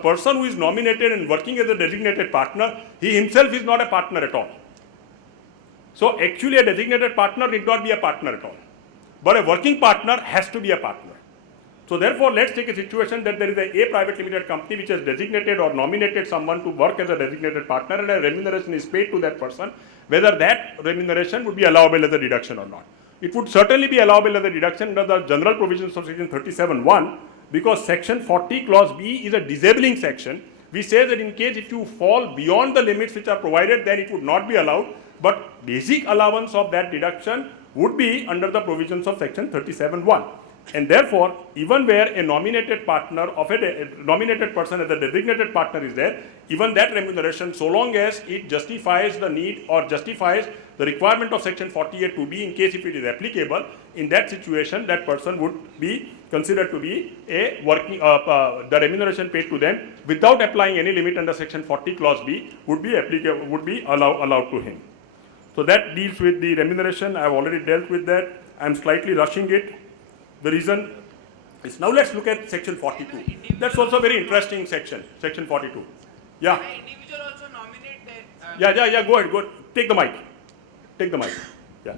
person who is nominated and working as a designated partner, he himself is not a partner at all. So actually a designated partner need not be a partner at all. But a working partner has to be a partner. So therefore, let's take a situation that there is a private limited company which has designated or nominated someone to work as a designated partner, and a remuneration is paid to that person, whether that remuneration would be allowable as a deduction or not. It would certainly be allowable as a deduction under the general provisions of section 37(1), because section 40 clause B is a disabling section. We say that in case if you fall beyond the limits which are provided, then it would not be allowed, but basic allowance of that deduction would be under the provisions of section 37(1). And therefore, even where a nominated partner of a nominated person as a designated partner is there, even that remuneration, so long as it justifies the need or justifies the requirement of section 48 to be, in case if it is applicable, in that situation, that person would be considered to be a working, the remuneration paid to them without applying any limit under section 40 clause B would be applicable, would be allowed to him. So that deals with the remuneration. I have already dealt with that. I am slightly rushing it. The reason is, now let's look at section 42. That's also a very interesting section, section 42. Yeah. Can an individual also nominate their... Yeah, go ahead. Take the mic. Take the mic. Yeah.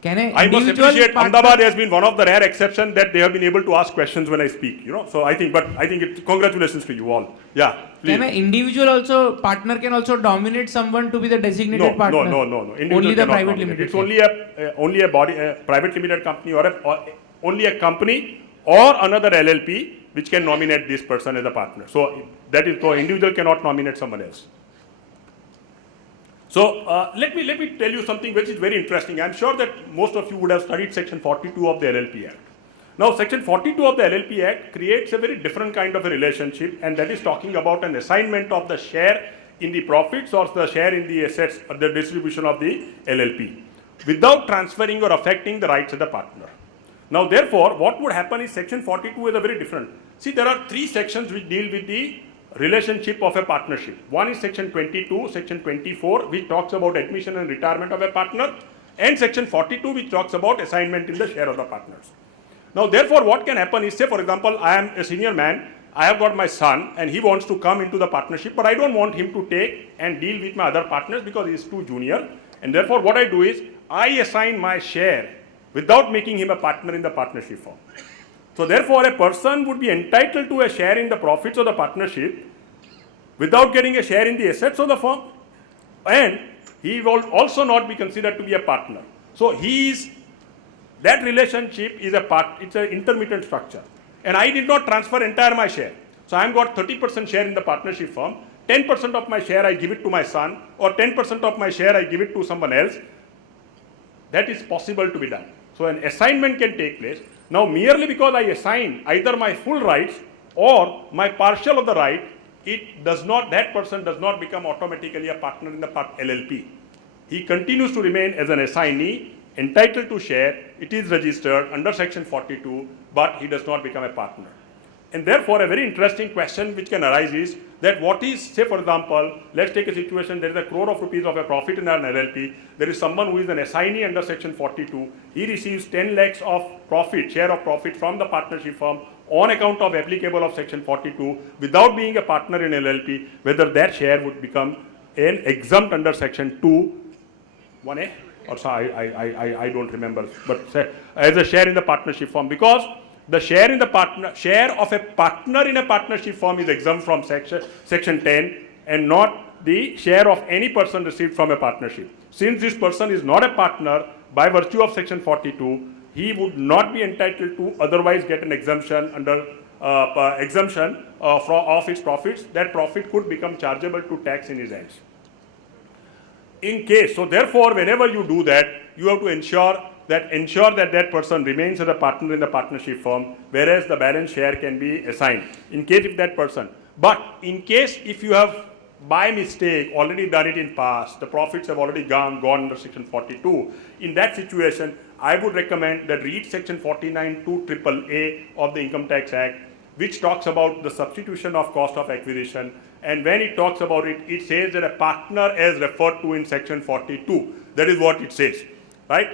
Can an I must individual appreciate partner... Ahmedabad has been one of the rare exceptions that they have been able to ask questions when I speak, So I think it's congratulations to you all. Yeah, please. Can an individual also, partner can also nominate someone to be the designated partner? No. Individual only the private nominate. limited. It's only a body, a private limited company or only a company or another LLP which can nominate this person as a partner. So that is, so individual cannot nominate someone else. So let me tell you something which is very interesting. I'm sure that most of you would have studied section 42 of the LLP Act. Now section 42 of the LLP Act creates a very different kind of a relationship, and that is talking about an assignment of the share in the profits or the share in the assets or the distribution of the LLP without transferring or affecting the rights of the partner. Now therefore, what would happen is section 42 is a very different. See, there are three sections which deal with the relationship of a partnership. One is section 22, section 24, which talks about admission and retirement of a partner, and section 42, which talks about assignment in the share of the partners. Now therefore, what can happen is, say for example, I am a senior man, I have got my son and he wants to come into the partnership, but I don't want him to take and deal with my other partners because he is too junior, and therefore what I do is, I assign my share without making him a partner in the partnership firm. So therefore, a person would be entitled to a share in the profits of the partnership without getting a share in the assets of the firm, and he will also not be considered to be a partner. So that relationship is it's an intermittent structure, and I did not transfer entire my share. So I have got 30% share in the partnership firm, 10% of my share I give it to my son, or 10% of my share I give it to someone else, that is possible to be done. So an assignment can take place. Now merely because I assign either my full rights or my partial of the right, that person does not become automatically a partner in the LLP. He continues to remain as an assignee, entitled to share. It is registered under section 42, but he does not become a partner. And therefore, a very interesting question which can arise is that what is, say for example, let's take a situation, there is a crore of rupees of a profit in an LLP, there is someone who is an assignee under section 42, he receives 10 lakhs of profit, share of profit from the partnership firm on account of applicable of section 42 without being a partner in LLP, whether that share would become an exempt under section 1A, or so I don't remember, but say, as a share in the partnership firm, because the share of a partner in a partnership firm is exempt from section 10 and not the share of any person received from a partnership. Since this person is not a partner by virtue of section 42, he would not be entitled to otherwise get an exemption under of his profits. That profit could become chargeable to tax in his hands. In case, so therefore, whenever you do that, you have to ensure that person remains as a partner in the partnership firm, whereas the balance share can be assigned in case if that person. But in case if you have by mistake already done it in past, the profits have already gone under section 42, in that situation, I would recommend that read section 49(2)(AAA of the Income Tax Act, which talks about the substitution of cost of acquisition. And when it talks about it, it says that a partner as referred to in section 42. That is what it says, right?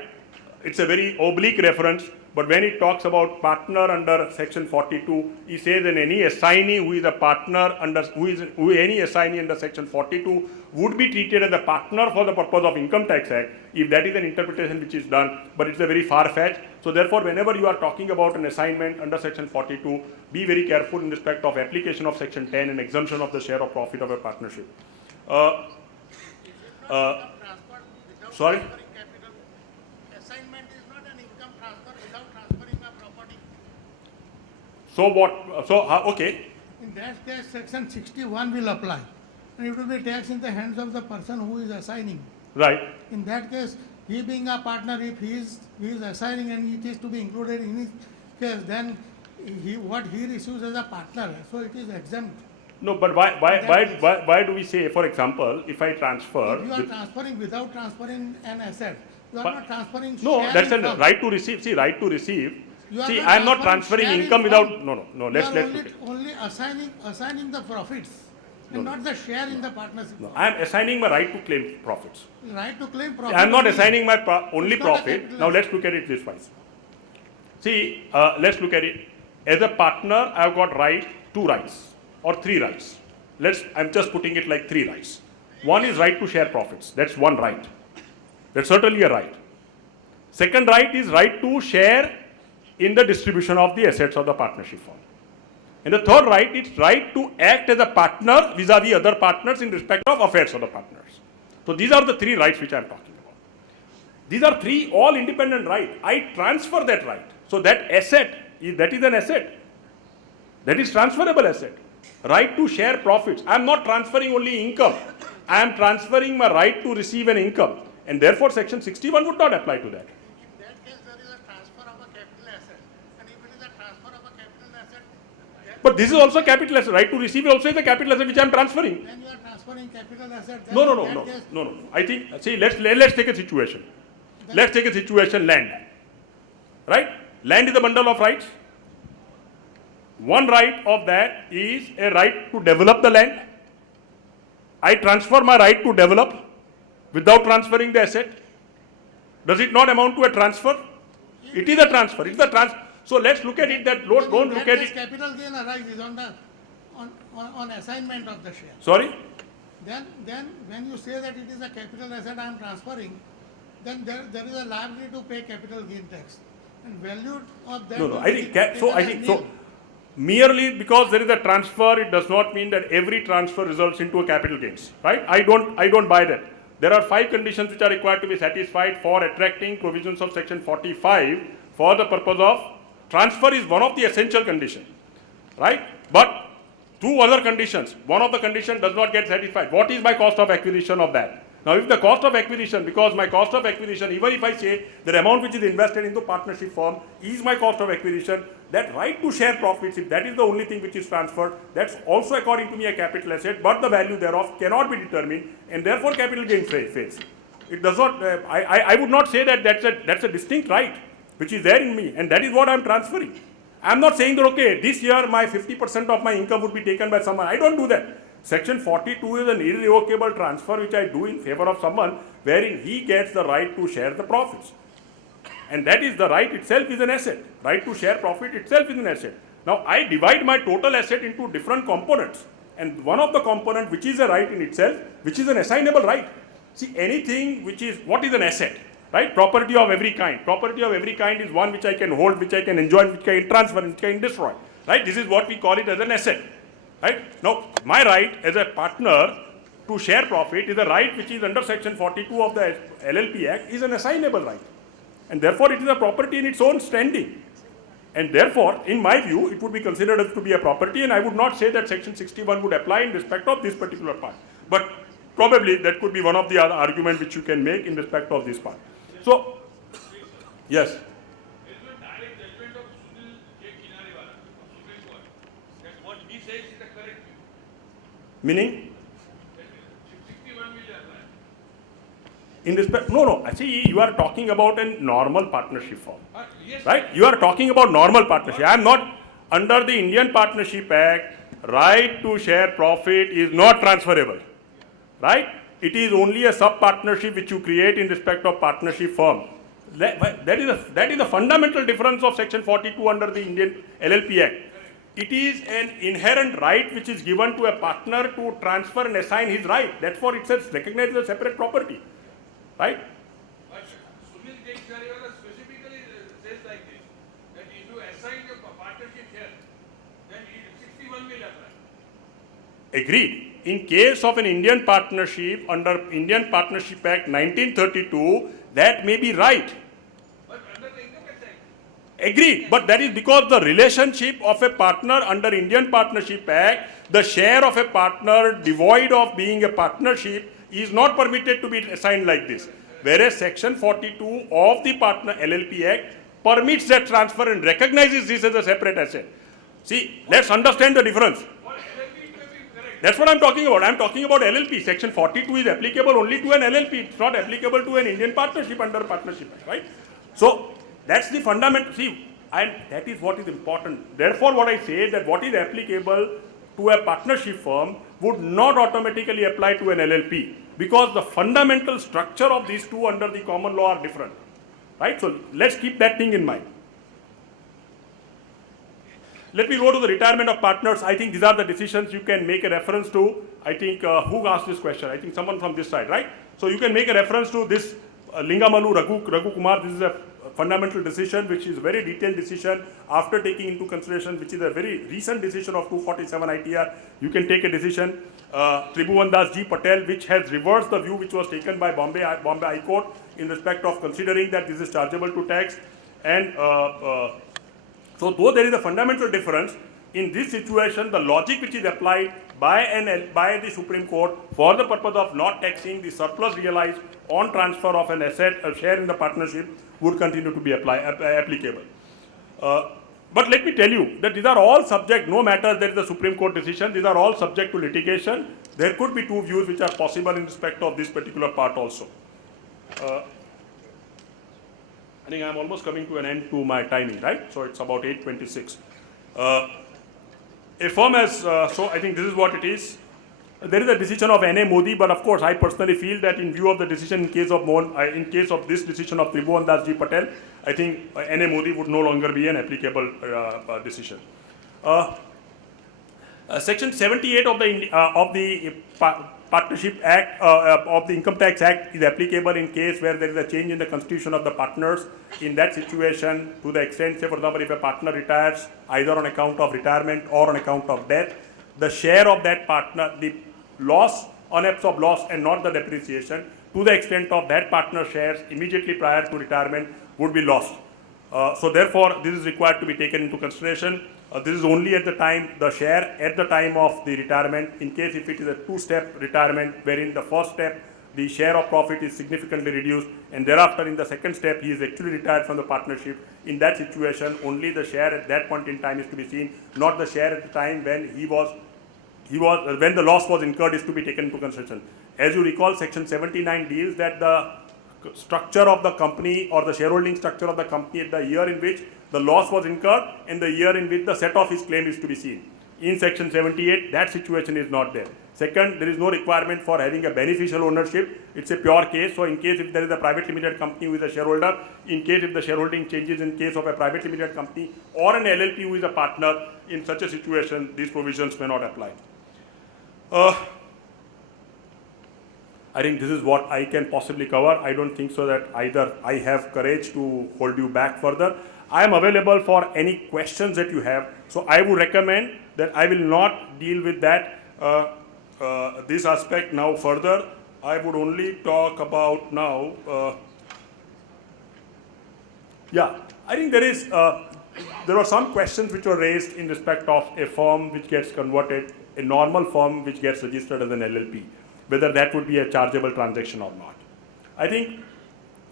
It's a very oblique reference, but when it talks about partner under section 42, it says that any assignee who is a partner under, any assignee under section 42 would be treated as a partner for the purpose of Income Tax Act, if that is an interpretation which is done, but it's a very far-fetched. So therefore, whenever you are talking about an assignment under section 42, be very careful in respect of application of section 10 and exemption of the share of profit of a partnership. Sorry? Assignment is not an income transfer without transferring a property. So what? Okay. In that case, section 61 will apply, and it will be taxed in the hands of the person who is assigning. Right. In that case, he being a partner, if he is assigning and it is to be included in his case, then what he receives as a partner, so it is exempt. No, but why do we say, for example, if I transfer? If you are transferring without transferring an asset, you are But- not transferring. No, share that's a income. right to receive. See, right to receive. You are See, not I am not transferring transferring share income income. without. No. You Let's are look only, at it. only assigning the profits, and not the share in the partnership. No, I am assigning my right to claim profits. Right to claim profit. I am not only. assigning my only It's not a profit. capital Now asset. let's look at it this wise. See, let's look at it. As a partner, I have got two rights or three rights. I'm just putting it like three rights. One is right to share profits. That's one right. That's certainly a right. Second right is right to share in the distribution of the assets of the partnership firm. And the third right is right to act as a partner vis-a-vis other partners in respect of affairs of the partners. So these are the three rights which I am talking about. These are three all independent rights. I transfer that right. So that asset, that is an asset. That is transferable asset. Right to share profits. I am not transferring only income. I am transferring my right to receive an income. And therefore section 61 would not apply to that. In that case, there is a transfer of a capital asset, and if it is a transfer of a capital asset, But this is also capital asset. Right to receive also is a capital asset which I am transferring. then you are transferring capital asset. then No. in that case, I think, see, let's take a situation. Let's take a situation, land. Right? Land is a bundle of rights. One right of that is a right to develop the land. I transfer my right to develop without transferring the asset. Does it not amount to a transfer? It is a transfer. It's a transfer. So let's look at it that don't in look that at case, it. capital gain arises on assignment of the share. Sorry? Then when you say that it is a capital asset I am transferring, then there is a liability to pay capital gain tax. And value of that. No. will I be think taken as nil. merely because there is a transfer, it does not mean that every transfer results into a capital gains. Right? I don't buy that. There are 5 conditions which are required to be satisfied for attracting provisions of section 45 for the purpose of transfer is one of the essential conditions. Right? But two other conditions. One of the conditions does not get satisfied. What is my cost of acquisition of that? Now, if the cost of acquisition, because my cost of acquisition, even if I say the amount which is invested into partnership firm is my cost of acquisition, that right to share profits, if that is the only thing which is transferred, that's also according to me a capital asset, but the value thereof cannot be determined, and therefore capital gain fails. It does not. I would not say that that's a distinct right which is there in me, and that is what I am transferring. I am not saying that okay, this year my 50% of my income would be taken by someone. I don't do that. Section 42 is an irrevocable transfer which I do in favor of someone wherein he gets the right to share the profits. And that is the right itself is an asset. Right to share profit itself is an asset. Now I divide my total asset into different components. And one of the component which is a right in itself, which is an assignable right. See, anything which is, what is an asset? Right? Property of every kind. Property of every kind is one which I can hold, which I can enjoy, which I can transfer, which I can destroy. Right? This is what we call it as an asset. Right? Now, my right as a partner to share profit is a right which is under section 42 of the LLP Act is an assignable right. And therefore, it is a property in its own standing. And therefore, in my view, it would be considered as to be a property, and I would not say that section 61 would apply in respect of this particular part. But probably that could be one of the other arguments which you can make in respect of this part. So, yes. Meaning? In respect, no, see, you are talking about a normal partnership form, right? You are talking about normal partnership. I am not, under the Indian Partnership Act, right to share profit is not transferable, right? It is only a sub-partnership which you create in respect of partnership firm. That is the fundamental difference of section 42 under the Indian LLP Act. It is an inherent right which is given to a partner to transfer and assign his right. That's for itself recognized as a separate property. Right? But Sunil Dekshariwala specifically says like this, that if you assign a partnership share, then 61 will apply. Agreed. In case of an Indian partnership under Indian Partnership Act 1932, that may be right. But under the Income Tax Act. Agreed. But that is because the relationship of a partner under Indian Partnership Act, the share of a partner devoid of being a partnership is not permitted to be assigned like this. Whereas section 42 of the Partner LLP Act permits that transfer and recognizes this as a separate asset. See, let's understand the difference. That's what I'm talking about. I'm talking about LLP. Section 42 is applicable only to an LLP. It's not applicable to an Indian partnership under Partnership Act, right? So, that's the fundamental. See, and that is what is important. Therefore, what I say is that what is applicable to a partnership firm would not automatically apply to an LLP because the fundamental structure of these two under the common law are different, right? So, let's keep that thing in mind. Let me go to the retirement of partners. I think these are the decisions you can make a reference to. I think, who asked this question? I think someone from this side, right? So you can make a reference to this Lingamalu Raghu Kumar. This is a fundamental decision, which is a very detailed decision after taking into consideration, which is a very recent decision of 247 ITR. You can take a decision, Tribhuvan Das G Patel, which has reversed the view which was taken by Bombay High Court in respect of considering that this is chargeable to tax. And so though there is a fundamental difference, in this situation, the logic which is applied by the Supreme Court for the purpose of not taxing the surplus realized on transfer of an asset, a share in the partnership, would continue to be applicable. But let me tell you that these are all subject, no matter there is a Supreme Court decision, these are all subject to litigation. There could be two views which are possible in respect of this particular part also. I think I'm almost coming to an end to my timing, right? So it's about 8:26. A firm has, so I think this is what it is. There is a decision of N.A. Modi, but of course I personally feel that in view of the decision in case of this decision of Tribhuvan Das G Patel, I think N.A. Modi would no longer be an applicable decision. Section 78 of the Partnership Act, of the Income Tax Act is applicable in case where there is a change in the constitution of the partners. In that situation, to the extent, say for example, if a partner retires either on account of retirement or on account of death, the share of that partner, the loss, unabsorbed loss and not the depreciation, to the extent of that partner shares immediately prior to retirement would be lost. So therefore, this is required to be taken into consideration. This is only at the time, the share at the time of the retirement. In case if it is a two-step retirement, wherein the first step, the share of profit is significantly reduced, and thereafter in the second step, he is actually retired from the partnership. In that situation, only the share at that point in time is to be seen, not the share at the time when when the loss was incurred is to be taken into consideration. As you recall, Section 79 deals that the structure of the company or the shareholding structure of the company at the year in which the loss was incurred and the year in which the set of his claim is to be seen. In Section 78, that situation is not there. Second, there is no requirement for having a beneficial ownership. It's a pure case. So in case if there is a private limited company who is a shareholder, in case if the shareholding changes in case of a private limited company or an LLP who is a partner, in such a situation, these provisions may not apply. I think this is what I can possibly cover. I don't think so that either I have courage to hold you back further. I am available for any questions that you have. So I would recommend that I will not deal with that this aspect now further. I would only talk about now. I think there are some questions which were raised in respect of a firm which gets converted, a normal firm which gets registered as an LLP, whether that would be a chargeable transaction or not. I think,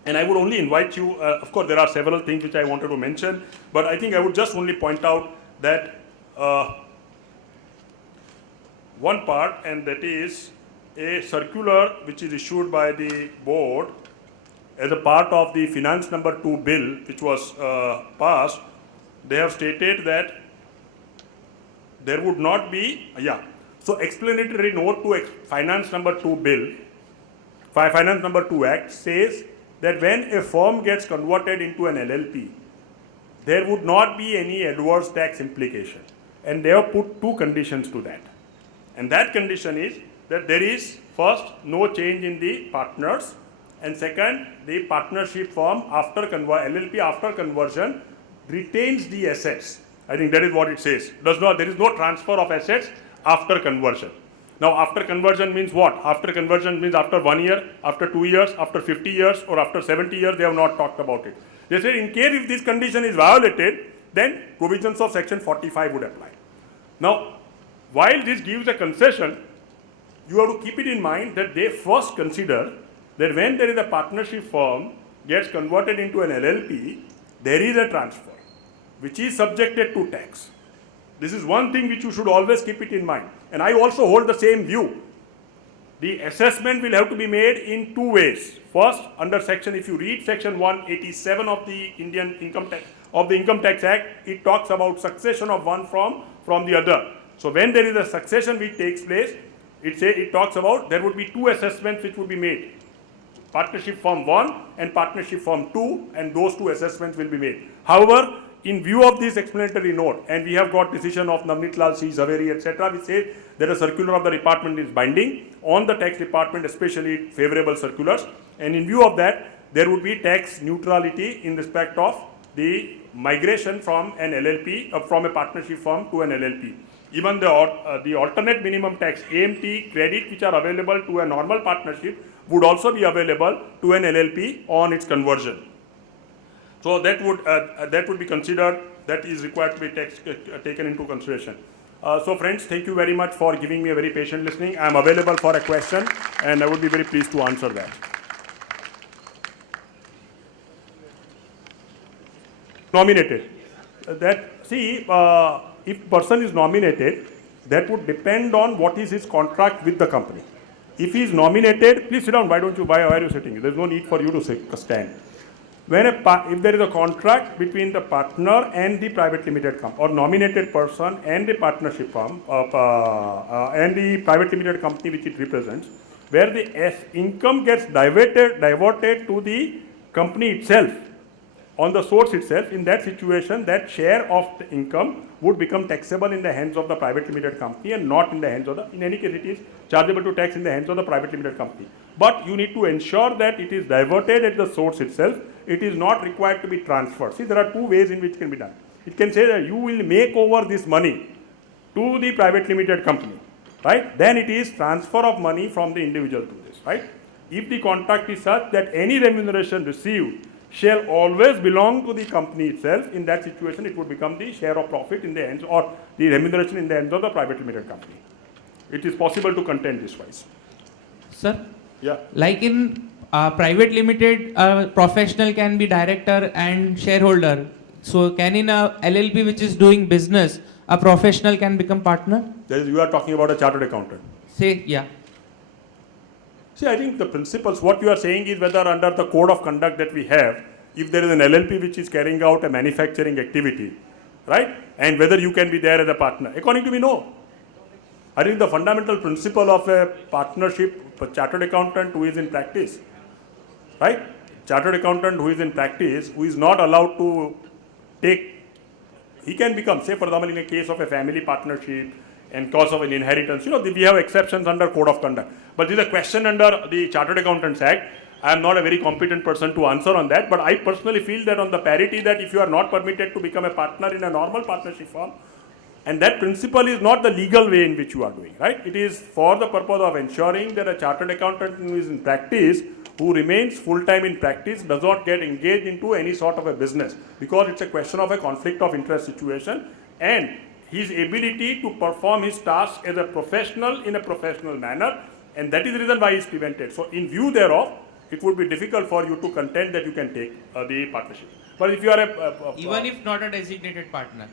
and I would only invite you, of course there are several things which I wanted to mention, but I think I would just only point out that one part, and that is a circular which is issued by the board as a part of the finance number 2 bill which was passed. They have stated that there would not be, so explanatory note to finance number 2 bill, finance number 2 act says that when a firm gets converted into an LLP, there would not be any adverse tax implication. And they have put two conditions to that. And that condition is that there is first no change in the partners, and second, the partnership firm after LLP after conversion retains the assets. I think that is what it says. There is no transfer of assets after conversion. Now after conversion means what? After conversion means after 1 year, after 2 years, after 50 years, or after 70 years. They have not talked about it. They said in case if this condition is violated, then provisions of section 45 would apply. Now, while this gives a concession, you have to keep it in mind that they first consider that when there is a partnership firm gets converted into an LLP, there is a transfer which is subjected to tax. This is one thing which you should always keep it in mind. And I also hold the same view. The assessment will have to be made in two ways. First, under section, if you read section 187 of the Indian Income Tax Act, it talks about succession of one from the other. So when there is a succession which takes place, it talks about there would be two assessments which would be made. Partnership firm 1 and partnership firm 2, and those two assessments will be made. However, in view of this explanatory note, and we have got decision of Navneet Lal C. Zaveri, etc., we say that a circular of the department is binding on the tax department, especially favorable circulars, and in view of that, there would be tax neutrality in respect of the migration from an LLP, from a partnership firm to an LLP. Even the alternate minimum tax, AMT credit, which are available to a normal partnership, would also be available to an LLP on its conversion. So that would be considered, that is required to be taken into consideration. So friends, thank you very much for giving me a very patient listening. I am available for a question, and I would be very pleased to answer that. Nominated. If person is nominated, that would depend on what is his contract with the company. If he is nominated, please sit down. Why are you sitting? There is no need for you to stand. If there is a contract between the partner and the private limited company, or nominated person and the partnership firm, and the private limited company which it represents, where the income gets diverted to the company itself, on the source itself, in that situation, that share of the income would become taxable in the hands of the private limited company and not in the hands of in any case it is chargeable to tax in the hands of the private limited company. But you need to ensure that it is diverted at the source itself. It is not required to be transferred. See, there are two ways in which it can be done. It can say that you will make over this money to the private limited company, right? Then it is transfer of money from the individual to this, right? If the contract is such that any remuneration received shall always belong to the company itself. In that situation, it would become the share of profit in the hands or the remuneration in the hands of the private limited company. It is possible to contend this wise. Sir, Yeah. like in private limited, professional can be director and shareholder. So can in a LLP which is doing business, a professional can become partner? That is, you are talking about a chartered accountant. Say, yeah. See, I think the principles, what you are saying is whether under the code of conduct that we have, if there is an LLP which is carrying out a manufacturing activity, right? And whether you can be there as a partner. According to me, no. I think the fundamental principle of a partnership, a chartered accountant who is in practice, right? Chartered accountant who is in practice, who is not allowed to take, he can become, say for example, in a case of a family partnership and cause of an inheritance, we have exceptions under code of conduct. But this is a question under the Chartered Accountants Act. I am not a very competent person to answer on that, but I personally feel that on the parity that if you are not permitted to become a partner in a normal partnership firm, and that principle is not the legal way in which you are doing, right? It is for the purpose of ensuring that a chartered accountant who is in practice, who remains full-time in practice, does not get engaged into any sort of a business, because it's a question of a conflict of interest situation, and his ability to perform his task as a professional in a professional manner, and that is the reason why he is prevented. So in view thereof, it would be difficult for you to contend that you can take the partnership. But if you are Even if not a designated partner.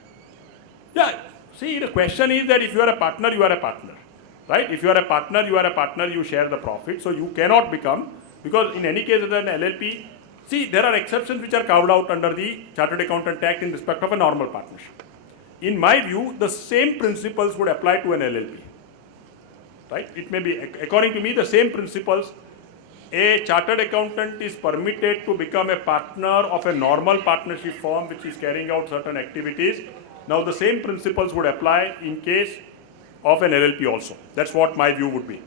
yeah, see, the question is that if you are a partner, you are a partner, right? If you are a partner, you are a partner, you share the profit. So you cannot become, because in any case as an LLP, see, there are exceptions which are carved out under the Chartered Accountant Act in respect of a normal partnership. In my view, the same principles would apply to an LLP, right? It may be, according to me, the same principles. A chartered accountant is permitted to become a partner of a normal partnership firm which is carrying out certain activities. Now the same principles would apply in case of an LLP also. That's what my view would be.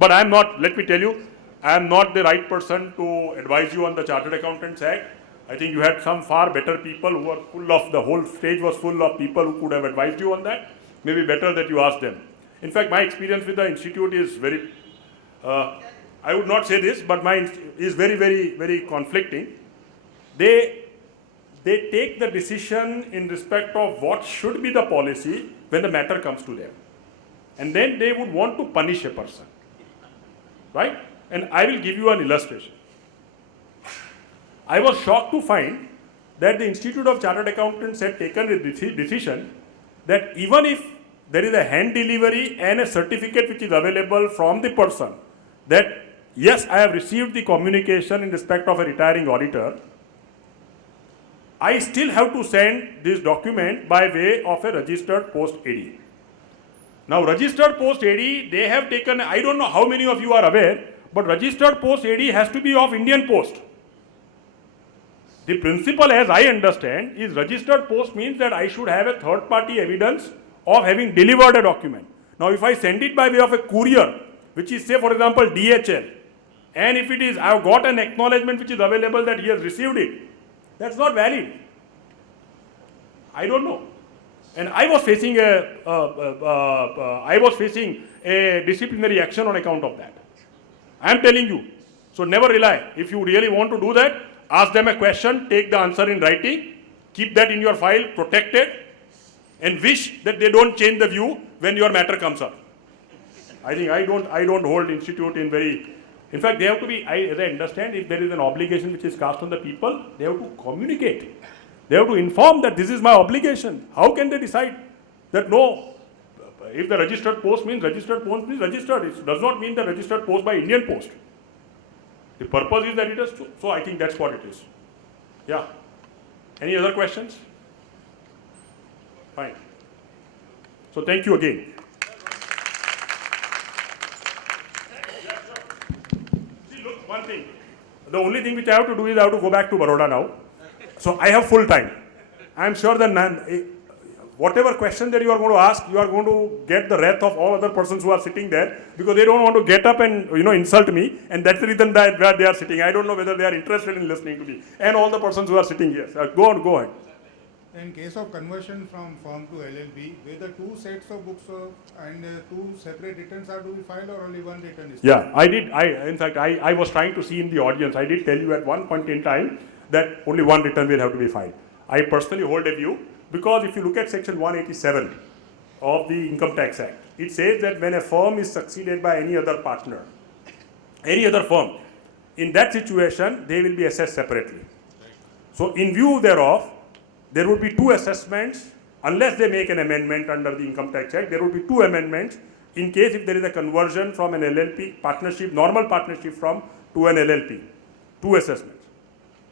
But I am not, let me tell you, I am not the right person to advise you on the Chartered Accountants Act. I think you had some far better people who were full of, the whole stage was full of people who could have advised you on that. Maybe better that you ask them. In fact, my experience with the institute is very, I would not say this, but mine is very, very, very conflicting. They take the decision in respect of what should be the policy when the matter comes to them. And then they would want to punish a person, right? And I will give you an illustration. I was shocked to find that the Institute of Chartered Accountants had taken a decision that even if there is a hand delivery and a certificate which is available from the person that yes, I have received the communication in respect of a retiring auditor, I still have to send this document by way of a registered post AD. Now, registered post AD, they have taken, I don't know how many of you are aware, but registered post AD has to be of Indian Post. The principle, as I understand, is registered post means that I should have a third party evidence of having delivered a document. Now, if I send it by way of a courier, which is, say, for example, DHL, and if it is, I have got an acknowledgement which is available that he has received it, that's not valid. I don't know. And I was facing a disciplinary action on account of that. I am telling you. So never rely. If you really want to do that, ask them a question, take the answer in writing, keep that in your file, protect it, and wish that they don't change the view when your matter comes up. I think I don't hold institute in very. In fact, they have to be, as I understand, if there is an obligation which is cast on the people, they have to communicate. They have to inform that this is my obligation. How can they decide that no, if the registered post means registered, it does not mean the registered post by Indian Post. The purpose is that it is true. So I think that's what it is. Yeah. Any other questions? Fine. So thank you again. One thing, the only thing which I have to do is I have to go back to Vadodara now. So I have full time. I am sure that whatever question that you are going to ask, you are going to get the wrath of all other persons who are sitting there, because they don't want to get up and insult me, and that's the reason that where they are sitting. I don't know whether they are interested in listening to me, and all the persons who are sitting here. Go ahead. In case of conversion from firm to LLP, whether two sets of books and two separate returns are to be filed, or only one return is filed? Yeah, I did. In fact, I was trying to see in the audience. I did tell you at one point in time that only one return will have to be filed. I personally hold a view, because if you look at section 187 of the Income Tax Act, it says that when a firm is succeeded by any other partner, any other firm, in that situation, they will be assessed separately. So in view thereof, there would be two assessments, unless they make an amendment under the Income Tax Act, there would be two amendments in case if there is a conversion from an LLP partnership, normal partnership to an LLP, two assessments.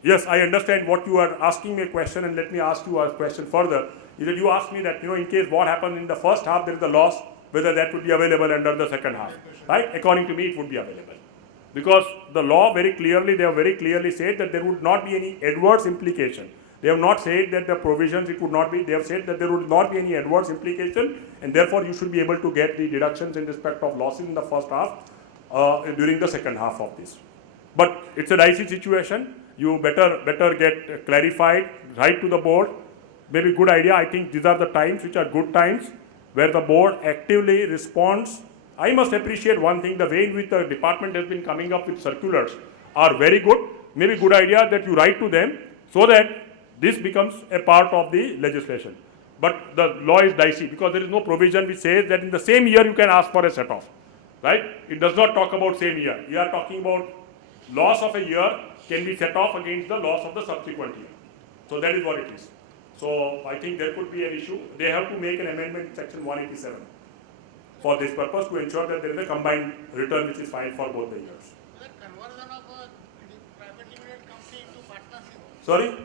Yes, I understand what you are asking me a question, and let me ask you a question further. Is that you asked me that, in case what happened in the first half, there is a loss, whether that would be available under the second half, right? According to me, it would be available. Because the law they have very clearly said that there would not be any adverse implication. They have not said that the provisions, it would not be, they have said that there would not be any adverse implication, and therefore you should be able to get the deductions in respect of losses in the first half during the second half of this. But it's a dicey situation. You better get clarified, write to the board. Maybe good idea. I think these are the times which are good times where the board actively responds. I must appreciate one thing, the way in which the department has been coming up with circulars are very good. Maybe good idea that you write to them so that this becomes a part of the legislation. But the law is dicey because there is no provision which says that in the same year you can ask for a set-off, right? It does not talk about same year. We are talking about loss of a year can be set off against the loss of the subsequent year. So that is what it is. So I think there could be an issue. They have to make an amendment in section 187 for this purpose to ensure that there is a combined return which is filed for both the years. Conversion of a private limited company into partnership. Sorry?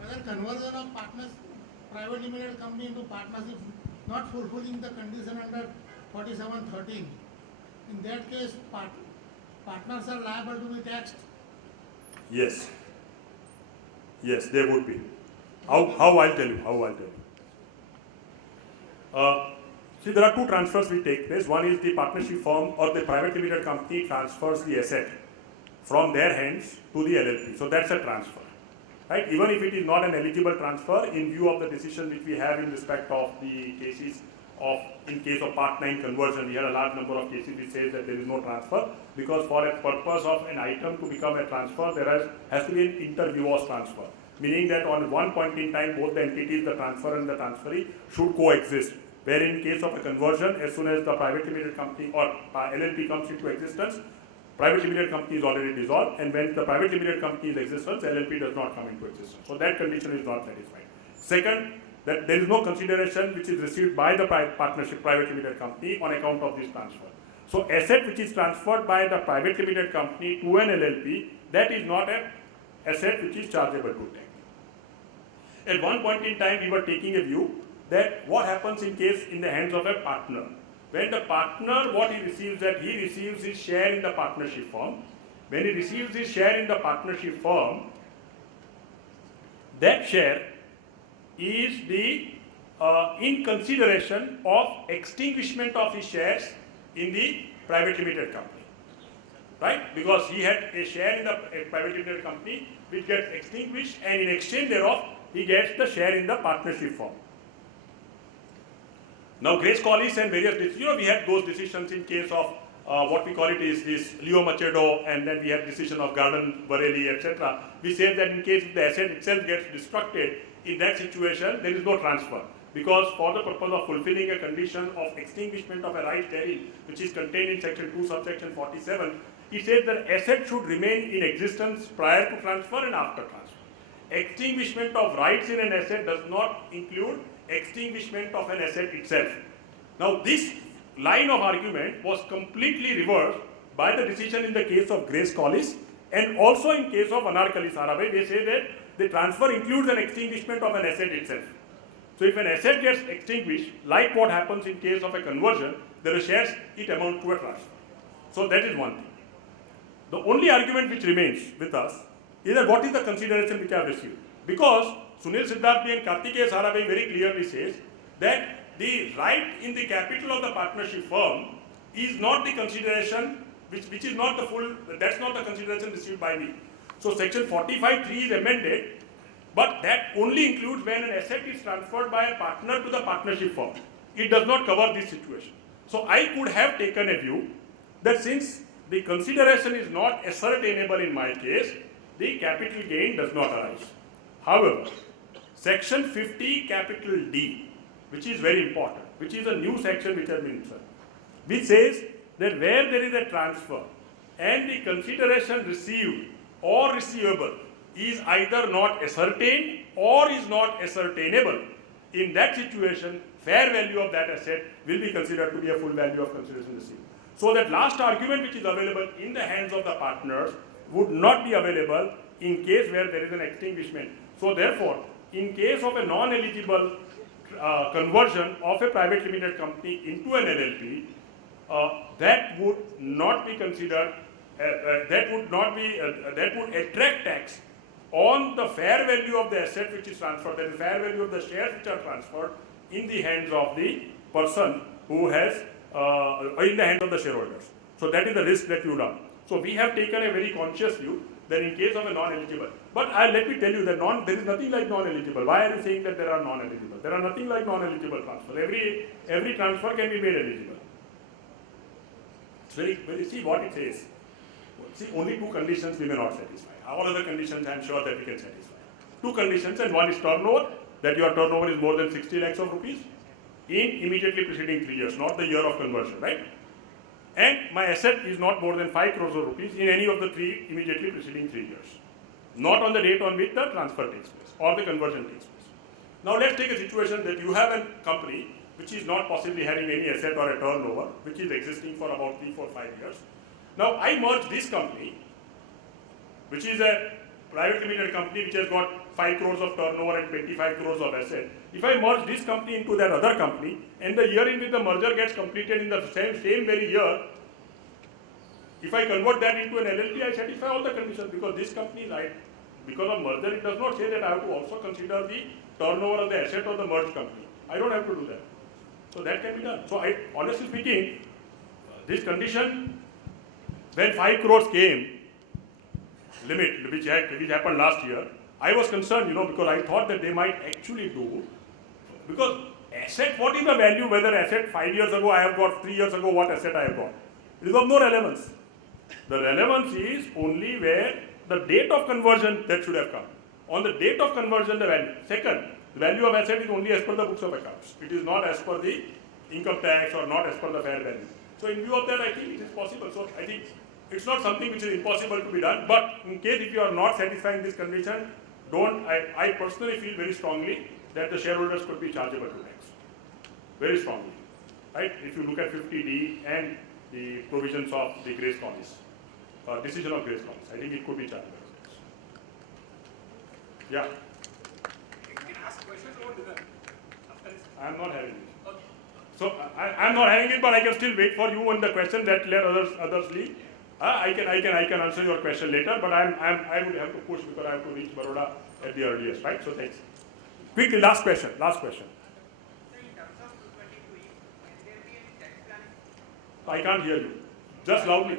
Whether conversion of private limited company into partnership not fulfilling the condition under 4713. In that case, partners are liable to be taxed. Yes. Yes, they would be. How I'll tell you. See, there are two transfers which take place. One is the partnership firm or the private limited company transfers the asset from their hands to the LLP. So that's a transfer. Right? Even if it is not an eligible transfer, in view of the decision which we have in respect of the cases of, in case of Part 9 conversion, we had a large number of cases which says that there is no transfer, because for a purpose of an item to become a transfer, there has to be an inter-vivos transfer, meaning that on one point in time, both the entities, the transfer and the transferee, should coexist. Where in case of a conversion, as soon as the private limited company or LLP comes into existence, private limited company is already dissolved, and when the private limited company is existence, LLP does not come into existence. So that condition is not satisfied. Second, that there is no consideration which is received by the partnership private limited company on account of this transfer. So asset which is transferred by the private limited company to an LLP, that is not an asset which is chargeable to tax. At one point in time, we were taking a view that what happens in case in the hands of a partner. When the partner, what he receives, that he receives his share in the partnership firm. When he receives his share in the partnership firm, that share is the in consideration of extinguishment of his shares in the private limited company, right? Because he had a share in the private limited company which gets extinguished, and in exchange thereof, he gets the share in the partnership firm. Now, Grace Collis and various decisions, we had those decisions in case of what we call it is this Leo Macedo, and then we had decision of Garden Vareli, etc. We said that in case the asset itself gets destructed, in that situation, there is no transfer. Because for the purpose of fulfilling a condition of extinguishment of a right therein, which is contained in section 2, subsection 47, it says that asset should remain in existence prior to transfer and after transfer. Extinguishment of rights in an asset does not include extinguishment of an asset itself. Now, this line of argument was completely reversed by the decision in the case of Grace Collis, and also in case of Anarkali Sarabhai. They say that the transfer includes an extinguishment of an asset itself. So if an asset gets extinguished, like what happens in case of a conversion, there are shares, it amounts to a transfer. So that is one thing. The only argument which remains with us is that what is the consideration which I have received? Because Sunil Siddharthi and Kartikeya Sarabhai very clearly says that the right in the capital of the partnership firm is not the consideration, which is not the full, that's not the consideration received by me. So section 45(3) is amended, but that only includes when an asset is transferred by a partner to the partnership firm. It does not cover this situation. So I could have taken a view that since the consideration is not ascertainable in my case, the capital gain does not arise. However, section 50 capital D, which is very important, which is a new section which has been inserted, which says that where there is a transfer and the consideration received or receivable is either not ascertained or is not ascertainable, in that situation, fair value of that asset will be considered to be a full value of consideration received. So that last argument which is available in the hands of the partners would not be available in case where there is an extinguishment. So therefore, in case of a non-eligible conversion of a private limited company into an LLP, that would not be considered, that would attract tax on the fair value of the asset which is transferred, that is fair value of the shares which are transferred in the hands of the person who has, in the hands of the shareholders. So that is the risk that you run. So we have taken a very conscious view that in case of a non-eligible, but let me tell you that there is nothing like non-eligible. Why are you saying that there are non-eligible? There are nothing like non-eligible transfer. Every transfer can be made eligible. It's very, see what it says. See, only two conditions we may not satisfy. All other conditions I am sure that we can satisfy. Two conditions, and one is turnover, that your turnover is more than 60 lakhs of rupees in immediately preceding 3 years, not the year of conversion, right? And my asset is not more than 5 crores of rupees in any of the three immediately preceding 3 years. Not on the date on which the transfer takes place or the conversion takes place. Now let's take a situation that you have a company which is not possibly having any asset or a turnover, which is existing for about 3, 4, 5 years. Now I merge this company, which is a private limited company which has got 5 crores of turnover and 25 crores of asset. If I merge this company into that other company, and the year in which the merger gets completed in the same very year, if I convert that into an LLP, I satisfy all the conditions, because this company is because of merger, it does not say that I have to also consider the turnover of the asset of the merged company. I don't have to do that. So that can be done. So honestly speaking, this condition, when 5 crores came, limit, which happened last year, I was concerned, because I thought that they might actually do, because asset, what is the value, whether asset 5 years ago I have got, 3 years ago what asset I have got? It is of no relevance. The relevance is only where the date of conversion that should have come. On the date of conversion, the value. Second, the value of asset is only as per the books of accounts. It is not as per the income tax or not as per the fair value. So in view of that, I think it is possible. So I think it's not something which is impossible to be done, but in case if you are not satisfying this condition, I personally feel very strongly that the shareholders could be chargeable to tax. Very strongly. Right? If you look at 50D and the provisions of the grace clause, decision of grace clause, I think it could be chargeable to tax. Yeah. You can ask questions over dinner. I am not having it. So I am not having it, but I can still wait for you on the question that let others leave. I can answer your question later, but I would have to push because I have to reach Vadodara at the earliest, right? So thanks. Quickly, last question. I can't hear you. Just loudly.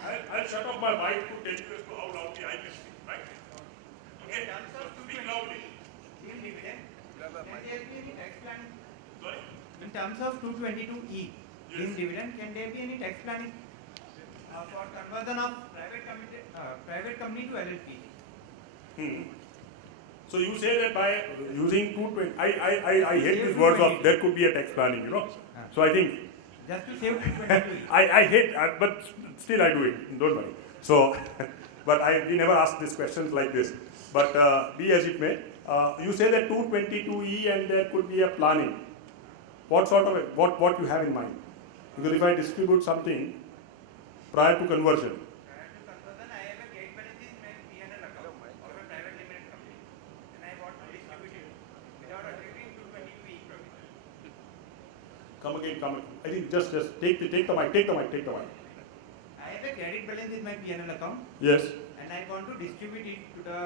I'll shut off my mic to tell you as to how loudly I can speak, right? Okay. Speak loudly. Sorry? In terms of 222E, in dividend, can there be any tax planning for conversion of private company to LLP? So you say that by using 220, I hate these words of there could be a tax planning, So I think Just to save 222E. I hate, but still I do it. Don't worry. So, but we never ask these questions like this. But be as it may, you say that 222E and there could be a planning. What sort of what you have in mind? Because if I distribute something prior to conversion. Prior to conversion, I have a gate balance in my P&L account of a private limited company, and I want to distribute it without attributing 222E provision. Come again. I think just take the mic. I have a credit balance in my P&L account. Yes. And I want to distribute it to the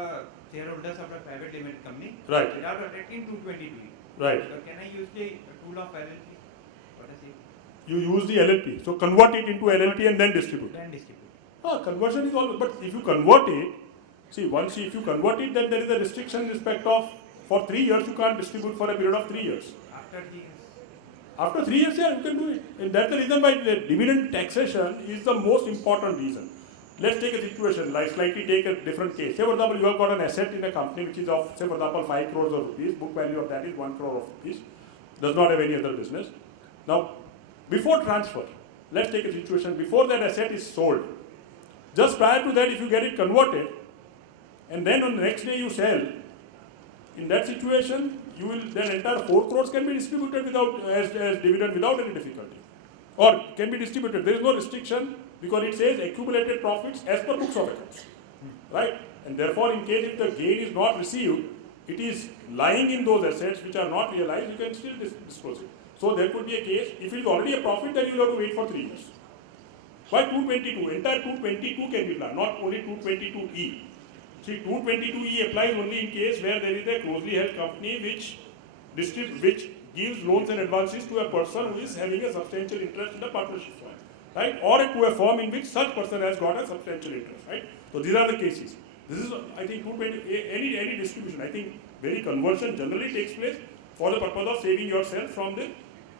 shareholders of a private limited company. Right. Without attributing 222E. Right. So can I use the tool of LLP? What is it? You use the LLP. So convert it into LLP and then distribute. Then distribute. Conversion is always, but if you convert it, if you convert it, then there is a restriction in respect of, for 3 years you can't distribute for a period of 3 years. After 3 years. After 3 years, yeah, you can do it. And that's the reason why the dividend taxation is the most important reason. Let's take a situation, like slightly take a different case. Say for example, you have got an asset in a company which is of, say for example, 5 crores of rupees, book value of that is 1 crore of rupees, does not have any other business. Now, before transfer, let's take a situation, before that asset is sold, just prior to that, if you get it converted, and then on the next day you sell, in that situation, you will, then entire 4 crores can be distributed without, as dividend without any difficulty. Or can be distributed, there is no restriction, because it says accumulated profits as per books of accounts, right? And therefore, in case if the gain is not received, it is lying in those assets which are not realized, you can still disclose it. So there could be a case, if it is already a profit, then you will have to wait for 3 years. Why 222? Entire 222 can be planned, not only 222E. See, 222E applies only in case where there is a closely held company which gives loans and advances to a person who is having a substantial interest in the partnership fund, right? Or to a firm in which such person has got a substantial interest, right? So these are the cases. This is, I think, 220, any distribution. I think very conversion generally takes place for the purpose of saving yourself from the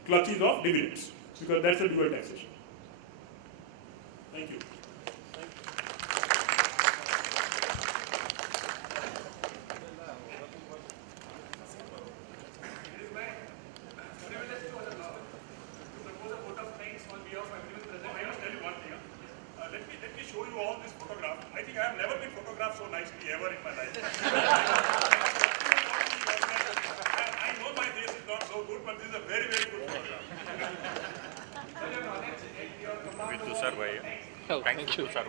clutches of dividends, because that's a dual taxation. Thank you. Thank you, sir.